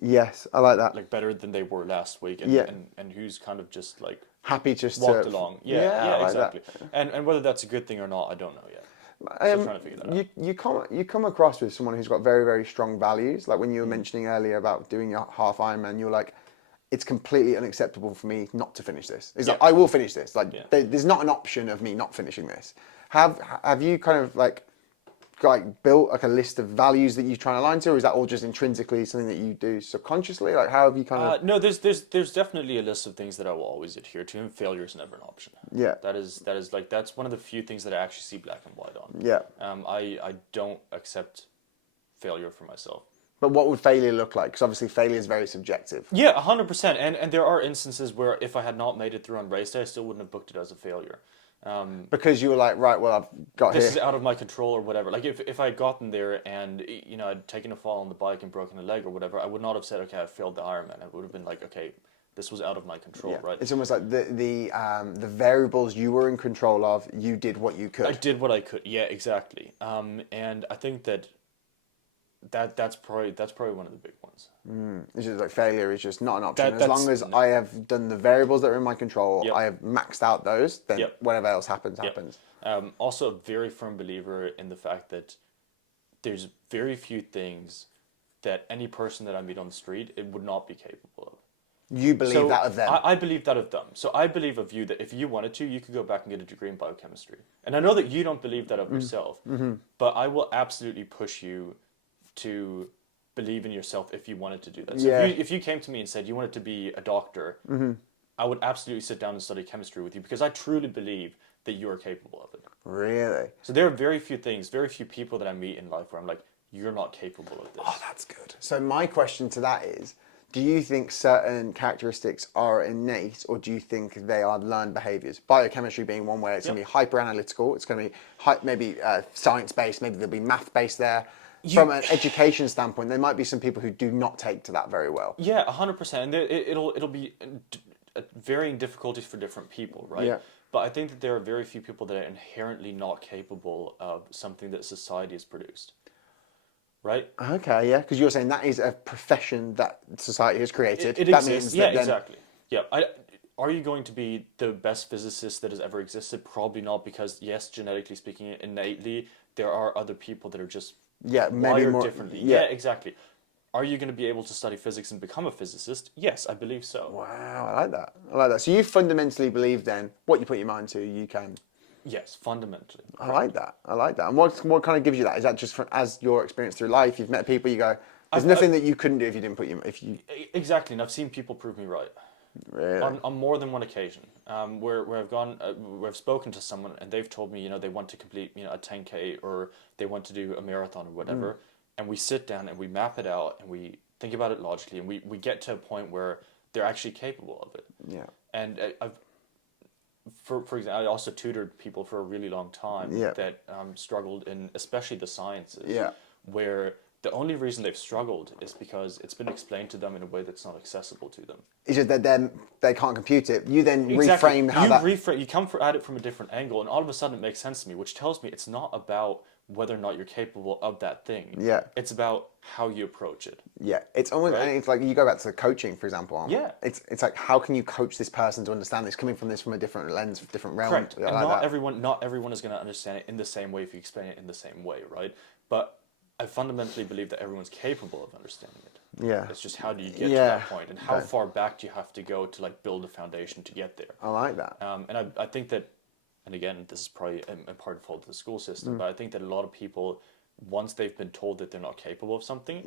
Yes, I like that. Like better than they were last week, and and who's kind of just like happy just walked to along. I like Exactly. That. And whether that's a good thing or not, I don't know yet. Still trying to figure that out. You come across with someone who's got very, very strong values. Like when you were mentioning earlier about doing your half Ironman, you're like, it's completely unacceptable for me not to finish this. It's like, I will finish this. Like there's not an option of me not finishing this. Have you kind of like built like a list of values that you try to align to, or is that all just intrinsically something that you do subconsciously? Like how have you kind of? No, there's definitely a list of things that I will always adhere to, and failure is never an option. Yeah. That is like that's one of the few things that I actually see black and white on. Yeah. I don't accept failure for myself. But what would failure look like? Because obviously failure is very subjective. Yeah, 100%. And there are instances where if I had not made it through on race day, I still wouldn't have booked it as a failure. Because you were like, right, well, I've got this here. is out of my control or whatever. Like if I had gotten there and I'd taken a fall on the bike and broken a leg or whatever, I would not have said, okay, I failed the Ironman. I would have been like, okay, this was out of my control, right? It's almost like the variables you were in control of. You did what you could. I did what I could. Yeah, exactly. And I think that's probably one of the big ones. It's just like failure is just not an option. As long as I have done the variables that are in my control, I have maxed out those, then whatever else happens. Also a very firm believer in the fact that there's very few things that any person that I meet on the street it would not be capable of. You believe that of them? I believe that of them. So I believe of you that if you wanted to, you could go back and get a degree in biochemistry. And I know that you don't believe that of yourself, but I will absolutely push you to believe in yourself if you wanted to do that. So if you came to me and said you wanted to be a doctor, I would absolutely sit down and study chemistry with you because I truly believe that you are capable of it. Really? So there are very few people that I meet in life where I'm like, you're not capable of this. Oh, that's good. So my question to that is, do you think certain characteristics are innate, or do you think they are learned behaviors? Biochemistry being one where it's going to be hyper analytical, it's going to be maybe science based, maybe there'll be math based there. From an education standpoint, there might be some people who do not take to that very well. Yeah, 100%. And it'll be varying difficulties for different people, right? Yeah. But I think that there are very few people that are inherently not capable of something that society has produced. Right? Okay, yeah, because you're saying that is a profession that society has created. It that exists. Means that Exactly. Yeah. Are you going to be the best physicist that has ever existed? Probably not, because yes, genetically speaking, innately, there are other people that are just maybe wired more differently. Yeah, exactly. Are you going to be able to study physics and become a physicist? Yes, I believe so. Wow, I like that. So you fundamentally believe then, what you put your mind to, you can. Yes, fundamentally. I like that. And what kind of gives you that? Is that just as your experience through life? You've met people, you go, there's nothing that you couldn't do if you didn't put your... Exactly, and I've seen people prove me right. Really? On more than one occasion, where I've spoken to someone and they've told me, they want to complete, a 10K or they want to do a marathon or whatever, and we sit down and we map it out and we think about it logically and we get to a point where they're actually capable of it. Yeah. And for example, I also tutored people for a really long time that struggled in especially the sciences, where the only reason they've struggled is because it's been explained to them in a way that's not accessible to them. It's just that they can't compute it. You then reframe how you come at it from a different angle, and all of a sudden it makes sense to me, which tells me it's not about whether or not you're capable of that thing. Yeah. It's about how you approach it. Yeah. It's almost, and it's like you go back to coaching, for example. Yeah. It's like, how can you coach this person to understand this, coming from a different lens, different realm? Correct. And not everyone is going to understand it in the same way if you explain it in the same way, right? But I fundamentally believe that everyone's capable of understanding it. Yeah. It's just how do you get to that point, and how far back do you have to go to build a foundation to get there? I like that. And I think that, and again, this is probably in part of fault of the school system, but I think that a lot of people, once they've been told that they're not capable of something,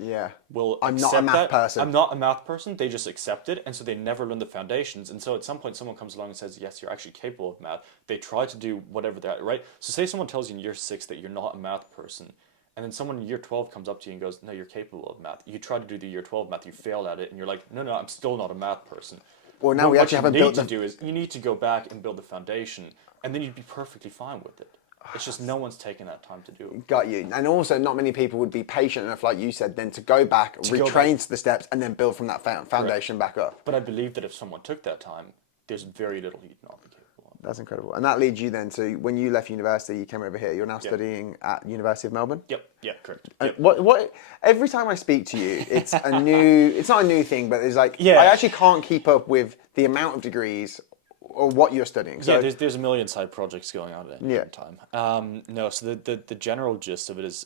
will I'm accept not a math that. person. I'm not a math person. They just accept it, and so they never learn the foundations. And so at some point, someone comes along and says, "Yes, you're actually capable of math." They try to do whatever they're right. So say someone tells you in year 6 that you're not a math person, and then someone in year 12 comes up to you and goes, "No, you're capable of math." You try to do the year 12 math, you fail at it, and you're like, "No, I'm still not a math person." Well, now we actually haven't built What you need to do is you need to go back and build the foundation, and then you'd be perfectly fine with it. It's just no one's taken that time to do it. Got you. And also, not many people would be patient enough, like you said, then to go back, retrain to the steps, and then build from that foundation back up. But I believe that if someone took that time, there's very little you'd not be capable of. That's incredible. And that leads you then to when you left university, you came over here. You're now studying at University of Melbourne. Yep. Yeah. Correct. And Yep. what? Every time I speak to you, it's a new. It's not a new thing, but there's like Yeah. I actually can't keep up with the amount of degrees or what you're studying. So Yeah, there's a million side projects going on at any given time. No, so the general gist of it is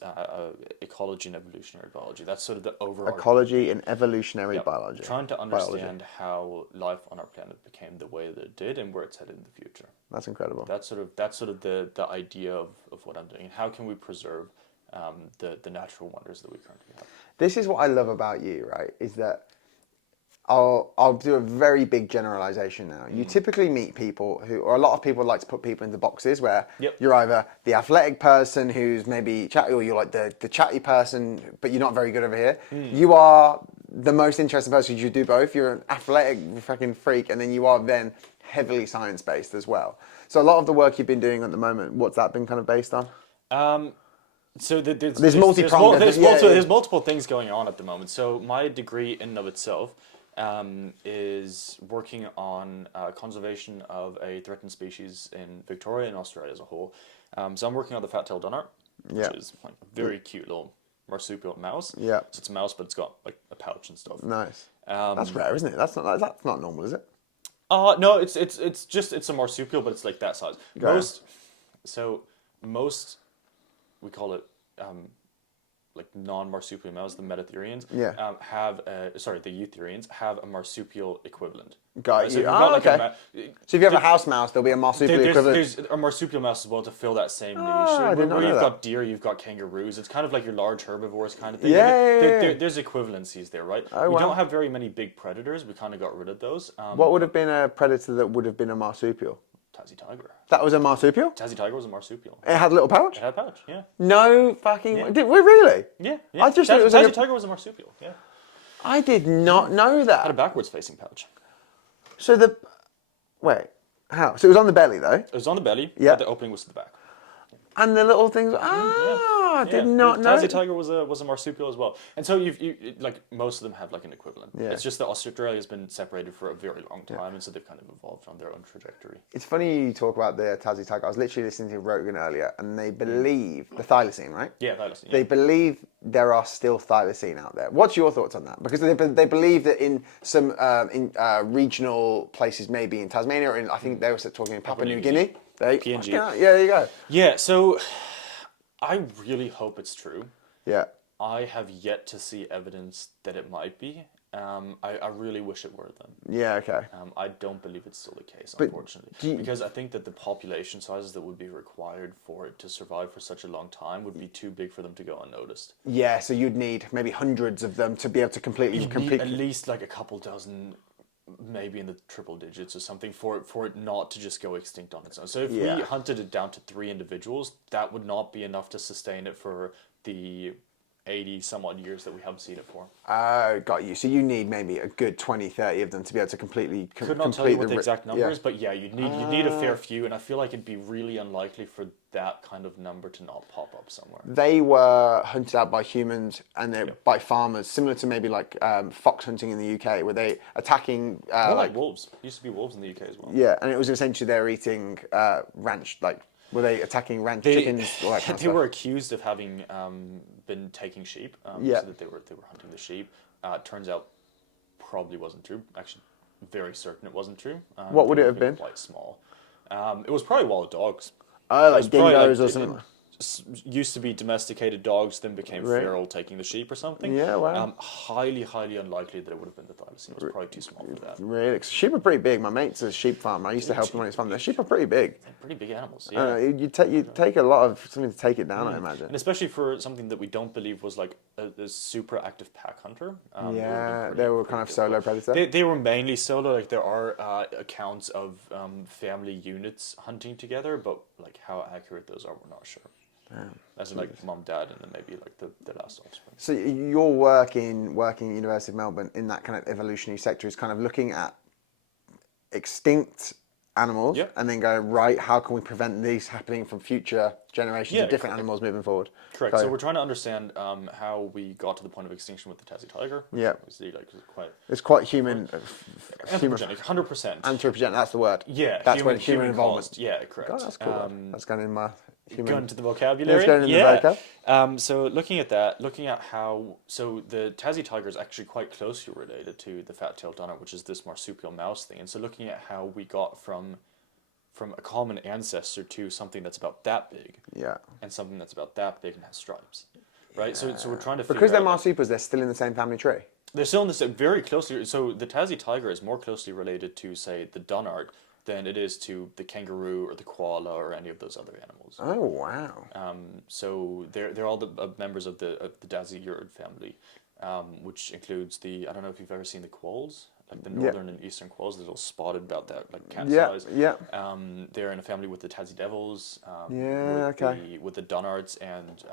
ecology and evolutionary biology. That's sort of the overall ecology and evolutionary biology. Trying to understand how life on our planet became the way that it did and where it's headed in the future. That's incredible. That's sort of the idea of what I'm doing. How can we preserve the natural wonders that we currently have? This is what I love about you, right? Is that I'll do a very big generalization now. You typically meet people who, or a lot of people like to put people into boxes where you're either the athletic person who's maybe chatty, or you're like the chatty person, but you're not very good over here. You are the most interesting person because you do both. You're an athletic fucking freak, and then you are then heavily science-based as well. So a lot of the work you've been doing at the moment, what's that been kind of based on? So there's multi-pronged. There's multiple things going on at the moment. So my degree in and of itself is working on conservation of a threatened species in Victoria and Australia as a whole. So I'm working on the fat-tailed dunnart, which is like a very cute little marsupial mouse. Yeah. So it's a mouse, but it's got like a pouch and stuff. Nice. That's rare, isn't it? That's not normal, is it? No, it's a marsupial, but it's like that size. Most we call it like non-marsupial males, the metatherians, the eutherians have a marsupial equivalent. Got So you. if you've got, like, okay. So if you have a house mouse, there'll be a marsupial equivalent. There's a marsupial mouse as well to fill that same niche. I did not know you've that. got deer, you've got kangaroos. It's kind of like your large herbivores kind of thing. Yeah. There's equivalencies there, right? Oh, we don't have very many big predators. We kind of got rid of those. What would have been a predator that would have been a marsupial? Tassie tiger. That was a marsupial? Tassie tiger was a marsupial. It had a little pouch? It had a pouch, yeah. No fucking... Did we really? Yeah. I just thought it was Tassie like tiger was a marsupial, yeah. I did not know Had a that. backwards facing pouch. So Wait. How? So it was on the belly, though? It was on the belly, Yeah. but the opening was to the back. And the little things... I did not know. Tassie tiger was a marsupial as well. And so you like most of them have like an equivalent. Yeah. It's just that Australia has been separated for a very long time, and so they've kind of evolved on their own trajectory. It's funny you talk about the Tassie tiger. I was literally listening to Rogan earlier, and they believe... The thylacine, right? Yeah, thylacine. They believe there are still thylacine out there. What's your thoughts on that? Because they believe that in some regional places, maybe in Tasmania, or I think they were talking in Papua New Guinea. PNG. Yeah, there you go. Yeah, so I really hope it's true. Yeah. I have yet to see evidence that it might be. I really wish it were then. Yeah, okay. I don't believe it's still the case, unfortunately. Because I think that the population sizes that would be required for it to survive for such a long time would be too big for them to go unnoticed. Yeah, so you'd need maybe hundreds of them to be able to completely compete. At least like a couple dozen, maybe in the triple digits or something, for it not to just go extinct on its own. So if we hunted it down to 3 individuals, that would not be enough to sustain it for the 80 some odd years that we have seen it for. Oh, got you. So you need maybe a good 20, 30 of them to be able to completely Could not tell you what the exact numbers, but yeah, you'd need a fair few, and I feel like it'd be really unlikely for that kind of number to not pop up somewhere. They were hunted out by humans and they're by farmers, similar to maybe like fox hunting in the UK, where they attacking like wolves. Used to be wolves in the UK as well. Yeah, and it was essentially they're eating ranch, like were they attacking ranch chickens? All that kind of they stuff? were accused of having been taking sheep, so that they were hunting the sheep. Turns out, probably wasn't true. Actually, very certain it wasn't true. What would it have been? Quite small. It was probably wild dogs. Like dingoes or something. Used to be domesticated dogs, then became feral, taking the sheep or something. Yeah, wow. Highly unlikely that it would have been the thylacine. It was probably too small for that. Really? Sheep are pretty big. My mate's a sheep farmer. I used to help him when he was farming. The sheep are pretty big. Pretty big animals, yeah. You take a lot of something to take it down, I imagine. And especially for something that we don't believe was like a super active pack hunter. They were kind of solo predator. They were mainly solo. Like there are accounts of family units hunting together, but like how accurate those are, we're not sure. As in like mum, dad, and then maybe like the last offspring. So your working at University of Melbourne in that kind of evolutionary sector is kind of looking at extinct animals, and then go, right, how can we prevent these happening from future generations of different animals moving forward? Correct. So we're trying to understand how we got to the point of extinction with the Tassie tiger. Which obviously, like, it's quite human. Anthropogenic, 100%. Anthropogenic, that's the word. Yeah. That's when human involvement. Caused. Yeah, correct. God, that's cool. That's going in my human. Going to the vocabulary. It's going in the vocab. So looking at that, looking at how, so the Tassie tiger is actually quite closely related to the fat-tailed dunnart, which is this marsupial mouse thing. And so looking at how we got from a common ancestor to something that's about that big, and something that's about that big and has stripes, right? So we're trying to figure because they're out, marsupials, they're still in the same family tree. they're still in this very closely. So the Tassie tiger is more closely related to, say, the dunnart than it is to the kangaroo or the koala or any of those other animals. Oh wow! So they're all the members of the dasyuriid family, which includes the, I don't know if you've ever seen the quolls, like the northern and eastern quolls, they're all spotted about that, like cat size. They're in a family with the Tassie devils. With the dunnarts and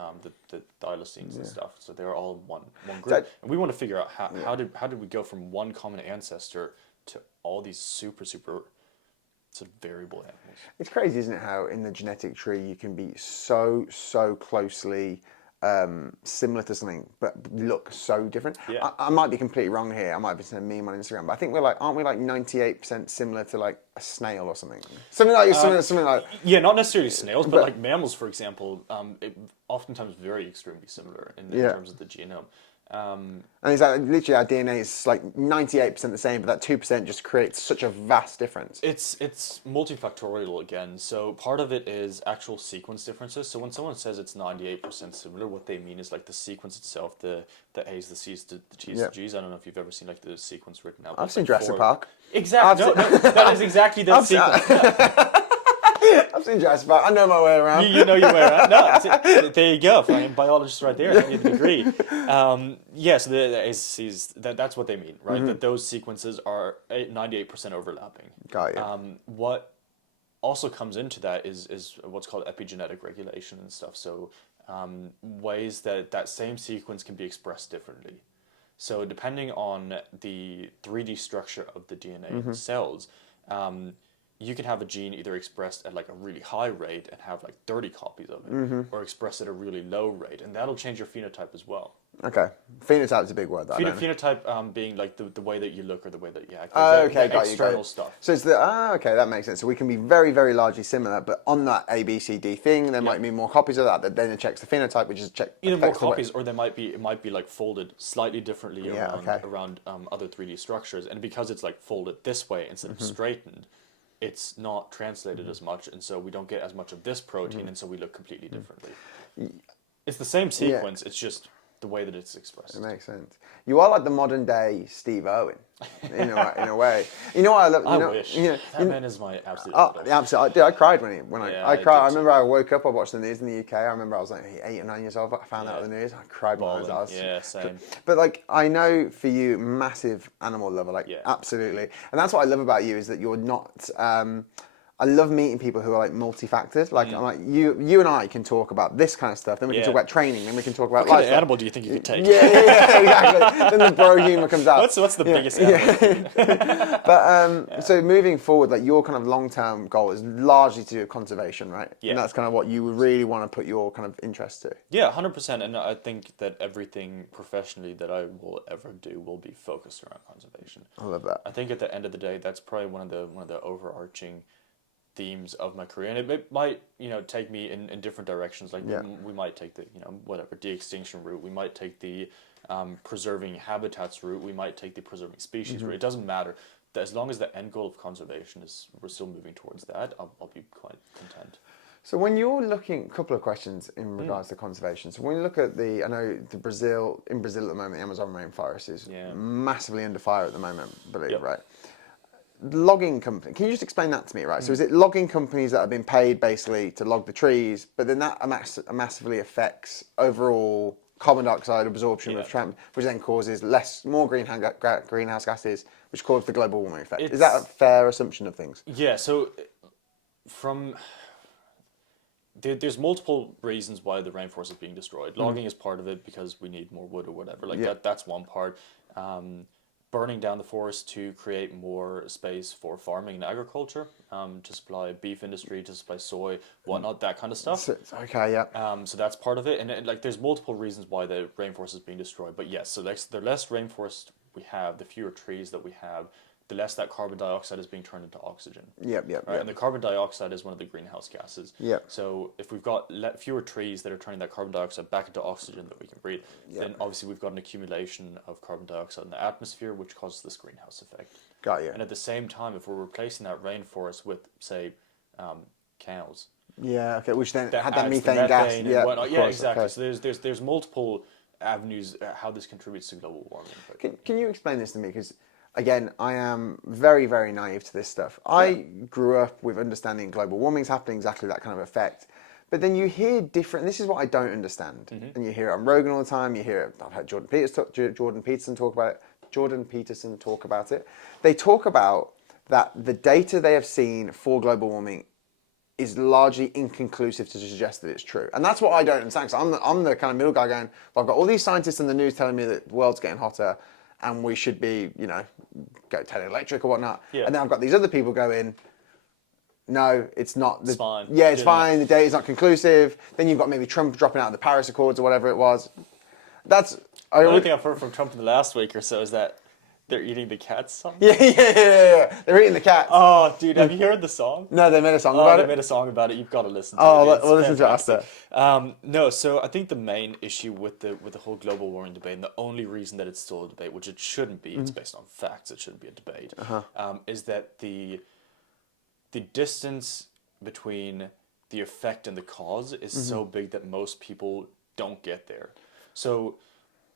the thylacines and stuff. So they're all one group. And we want to figure out how did we go from one common ancestor to all these super sort of variable animals. It's crazy, isn't it, how in the genetic tree you can be so closely similar to something, but look so different. Yeah. I might be completely wrong here. I might be saying a meme on Instagram, but I think aren't we like 98% similar to like a snail or something? Something like. Yeah, not necessarily snails, but like mammals, for example, oftentimes very extremely similar in terms of the genome. And it's like literally our DNA is like 98% the same, but that 2% just creates such a vast difference. It's multifactorial again. So part of it is actual sequence differences. So when someone says it's 98% similar, what they mean is like the sequence itself, the A's, the C's, the T's, the G's. I don't know if you've ever seen like the sequence written out. I've seen Jurassic Park. Exactly. No, that is exactly the sequence. I've seen Jurassic Park. I know my way around. You know your way around. No, there you go. Fine, biologist right there. I need the degree. So the A's, C's, that's what they mean, right? That those sequences are 98% overlapping. Got you. What also comes into that is what's called epigenetic regulation and stuff. So ways that same sequence can be expressed differently. So depending on the 3D structure of the DNA in the cells, you can have a gene either expressed at like a really high rate and have like 30 copies of it, or expressed at a really low rate, and that'll change your phenotype as well. Okay, phenotype is a big word. Phenotype being like the way that you look or the way that you act. External stuff. So it's okay, that makes sense. So we can be very, very largely similar, but on that ABCD thing, there might be more copies of that then it checks the phenotype, which is either more copies, or it might be like folded slightly differently around other 3D structures, and because it's like folded this way instead of straightened, it's not translated as much, and so we don't get as much of this protein, and so we look completely differently. It's the same sequence, it's just the way that it's expressed. It makes sense. You are like the modern day Steve Irwin, in a way. You know what I love? I wish. That man is my absolute idol. Absolutely. I cried when I cried. I remember I woke up, I watched the news in the UK. I remember I was like 8 or 9 years old. I found out the news. I cried when I was out. Yeah, same. But like, I know for you, massive animal lover, like absolutely. And that's what I love about you is that you're not. I love meeting people who are like multi-factored. Like, I'm like you and I can talk about this kind of stuff. Then we can talk about training. Then we can talk about what kind of animal do you think you could take? Yeah, exactly. Then the bro humor comes out. What's the biggest animal? But so moving forward, like your kind of long-term goal is largely to do with conservation, right? Yeah. And that's kind of what you really want to put your kind of interest to. Yeah, 100%. And I think that everything professionally that I will ever do will be focused around conservation. I love that. I think at the end of the day, that's probably one of the overarching themes of my career, and it might take me in different directions. Like we might take the de-extinction route, we might take the preserving habitats route, we might take the preserving species route. It doesn't matter. As long as the end goal of conservation is we're still moving towards that, I'll be quite content. So when you're looking, a couple of questions in regards to conservation. So when you look at I know in Brazil at the moment, the Amazon rainforest is massively under fire at the moment, I believe, right? Logging company. Can you just explain that to me, right? So is it logging companies that have been paid basically to log the trees, but then that massively affects overall carbon dioxide absorption which then causes more greenhouse gases, which cause the global warming effect. Is that a fair assumption of things? Yeah. So there's multiple reasons why the rainforest is being destroyed. Logging is part of it because we need more wood or whatever. That's one part. burning down the forest to create more space for farming and agriculture, to supply beef industry, to supply soy, whatnot, that kind of stuff. Okay, yeah. So that's part of it, and like there's multiple reasons why the rainforest is being destroyed. But yes, so the less rainforest we have, the fewer trees that we have, the less that carbon dioxide is being turned into oxygen. Yep. Right? And the carbon dioxide is one of the greenhouse gases. Yep. So if we've got fewer trees that are turning that carbon dioxide back into oxygen that we can breathe, then obviously we've got an accumulation of carbon dioxide in the atmosphere, which causes this greenhouse effect. Got you. And at the same time, if we're replacing that rainforest with, say, cows, Yeah, okay, which then had that adds the methane gas. and Yeah, whatnot. of Yeah, course, exactly. okay. So there's multiple avenues how this contributes to global warming. Can you explain this to me? Because again, I am very, very naive to this stuff. I grew up with understanding global warming's happening, exactly that kind of effect. But then you hear different, this is what I don't understand. And you hear it on Rogan all the time, you hear it, I've heard Jordan Peterson talk about it. They talk about that the data they have seen for global warming is largely inconclusive to suggest that it's true. And that's what I don't understand. So I'm the kind of middle guy going, well, I've got all these scientists in the news telling me that the world's getting hotter and we should be, go electric or whatnot. Yeah. And then I've got these other people going, no, it's not. It's fine. Yeah, it's fine. The data's not conclusive. Then you've got maybe Trump dropping out of the Paris Accords or whatever it was. The only thing I've heard from Trump in the last week or so is that they're eating the cats song. Yeah. They're eating the cats. Oh, dude, have you heard the song? No, they made a song about it. They made a song about it. You've got to listen to it. Oh, It's we'll listen to it fantastic. after. No, so I think the main issue with the whole global warming debate, and the only reason that it's still a debate, which it shouldn't be, it's based on facts, it shouldn't be a debate, is that the distance between the effect and the cause is so big that most people don't get there. So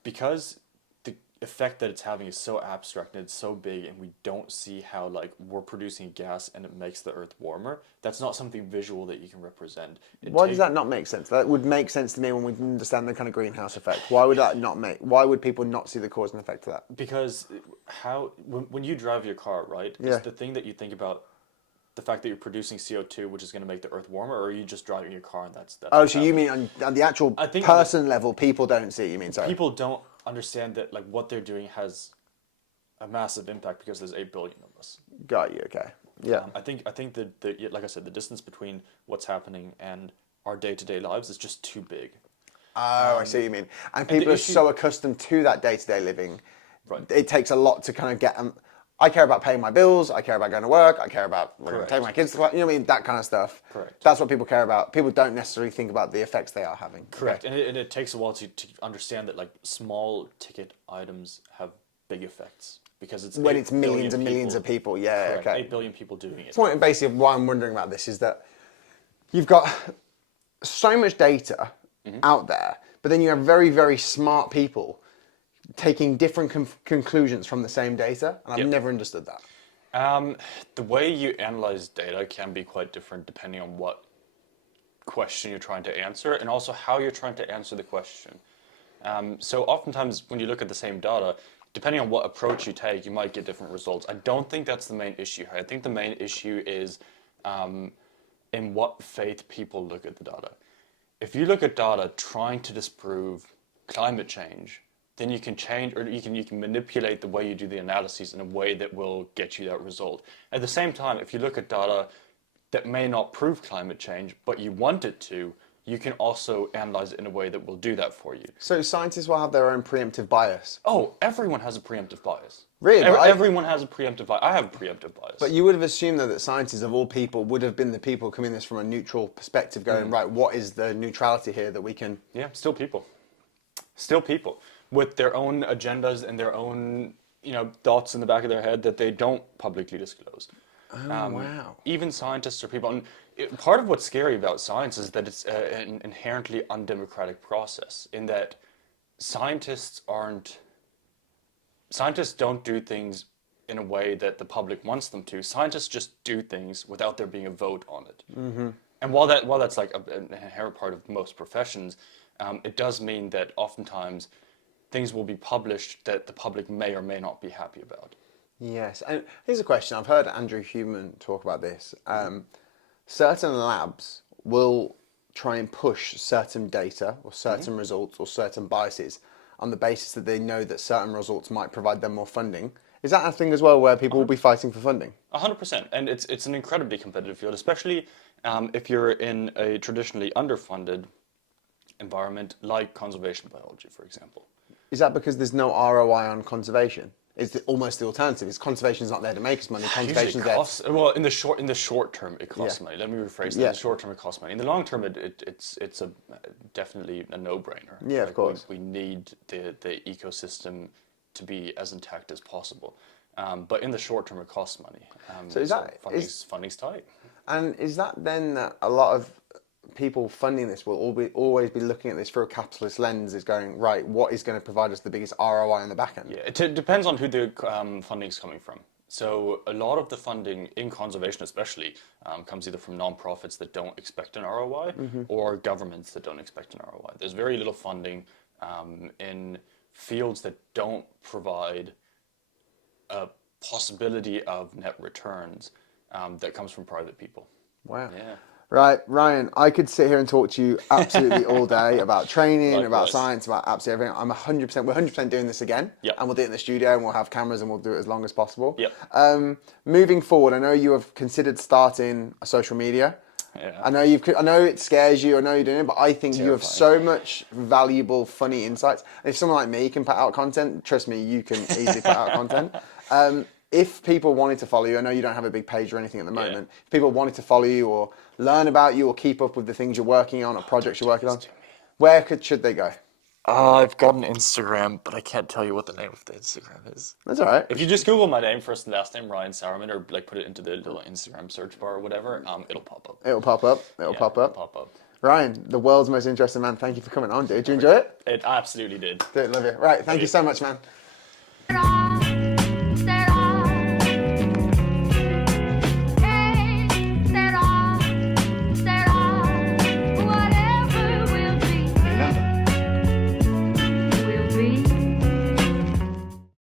because the effect that it's having is so abstract and it's so big, and we don't see how like we're producing a gas and it makes the earth warmer, that's not something visual that you can represent. Why does that not make sense? That would make sense to me when we understand the kind of greenhouse effect. Why would people not see the cause and effect of that? Because when you drive your car, right, is the thing that you think about the fact that you're producing CO2, which is going to make the earth warmer, or are you just driving your car and that's Oh, so you mean on the actual person level, people don't see it, you mean, sorry? People don't understand that like what they're doing has a massive impact because there's 8 billion of us. Got you, okay. Yeah. I think the like I said, the distance between what's happening and our day-to-day lives is just too big. Oh, I see what you mean. And people are so accustomed to that day-to-day living, it takes a lot to kind of get them. I care about paying my bills, I care about going to work, I care about taking my kids to class, you know what I mean? That kind of stuff. Correct. That's what people care about. People don't necessarily think about the effects they are having. Correct. Okay. And it takes a while to understand that like small ticket items have big effects because it's when it's millions and millions of people. Yeah, correct. okay. 8 billion people doing it. Point basically why I'm wondering about this is that you've got so much data out there, but then you have very, very smart people taking different conclusions from the same data, and I've never understood that. The way you analyze data can be quite different depending on what question you're trying to answer and also how you're trying to answer the question. So oftentimes when you look at the same data, depending on what approach you take, you might get different results. I don't think that's the main issue here. I think the main issue is in what faith people look at the data. If you look at data trying to disprove climate change, then you can change, or you can manipulate the way you do the analyses in a way that will get you that result. At the same time, if you look at data that may not prove climate change, but you want it to, you can also analyze it in a way that will do that for you. So scientists will have their own preemptive bias? Oh, everyone has a preemptive bias. Really? Everyone has a preemptive bias. I have a preemptive bias. But you would have assumed though that scientists of all people would have been the people coming at this from a neutral perspective going, right, what is the neutrality here that we can... Yeah, still people. Still people. With their own agendas and their own, thoughts in the back of their head that they don't publicly disclose. Oh, wow. Even scientists are people. And part of what's scary about science is that it's an inherently undemocratic process in that scientists don't do things in a way that the public wants them to. Scientists just do things without there being a vote on it. Mm-hmm. And while that's like an inherent part of most professions, it does mean that oftentimes things will be published that the public may or may not be happy about. Yes, and here's a question. I've heard Andrew Human talk about this. Certain labs will try and push certain data or certain results or certain biases on the basis that they know that certain results might provide them more funding Is that a thing as well where people will be fighting for funding? 100%, and it's an incredibly competitive field, especially if you're in a traditionally underfunded environment like conservation biology, for example. Is that because there's no ROI on conservation? Is almost the alternative? Is conservation's not there to make us money? Conservation's there. Well, in the short term, it costs money. Let me rephrase that. Yeah. In the short term, it costs money. In the long term, it's definitely a no-brainer. Yeah, of course. We need the ecosystem to be as intact as possible. But in the short term, it costs money. So is that funding's tight? And is that then that a lot of people funding this will always be looking at this through a capitalist lens, is going, right, what is going to provide us the biggest ROI on the back end? Yeah, it depends on who the funding's coming from. So a lot of the funding in conservation especially comes either from non-profits that don't expect an ROI or governments that don't expect an ROI. There's very little funding in fields that don't provide a possibility of net returns that comes from private people. Wow. Yeah. Right, Ryan, I could sit here and talk to you absolutely all day about training, Likewise. about science, about absolutely everything. We're 100% doing this again. Yep. And we'll do it in the studio and we'll have cameras and we'll do it as long as possible. Yep. Moving forward, I know you have considered starting a social media. Yeah. I know it scares you, I know you're doing it, but I think you have so much valuable, funny insights. And if someone like me can put out content, trust me, you can easily put out content. If people wanted to follow you, I know you don't have a big page or anything at the moment. If people wanted to follow you or learn about you or keep up with the things you're working on or projects you're working on, where should they go? I've got an Instagram, but I can't tell you what the name of the Instagram is. That's all right. If you just Google my name, first and last name, Ryan Sauermann, or like put it into the little Instagram search bar or whatever, it'll pop up. It'll pop up. It'll pop up. Ryan, the world's most interesting man. Thank you for coming on, dude. Did you enjoy it? It absolutely did. Dude, love you. Right, thank you so much, man.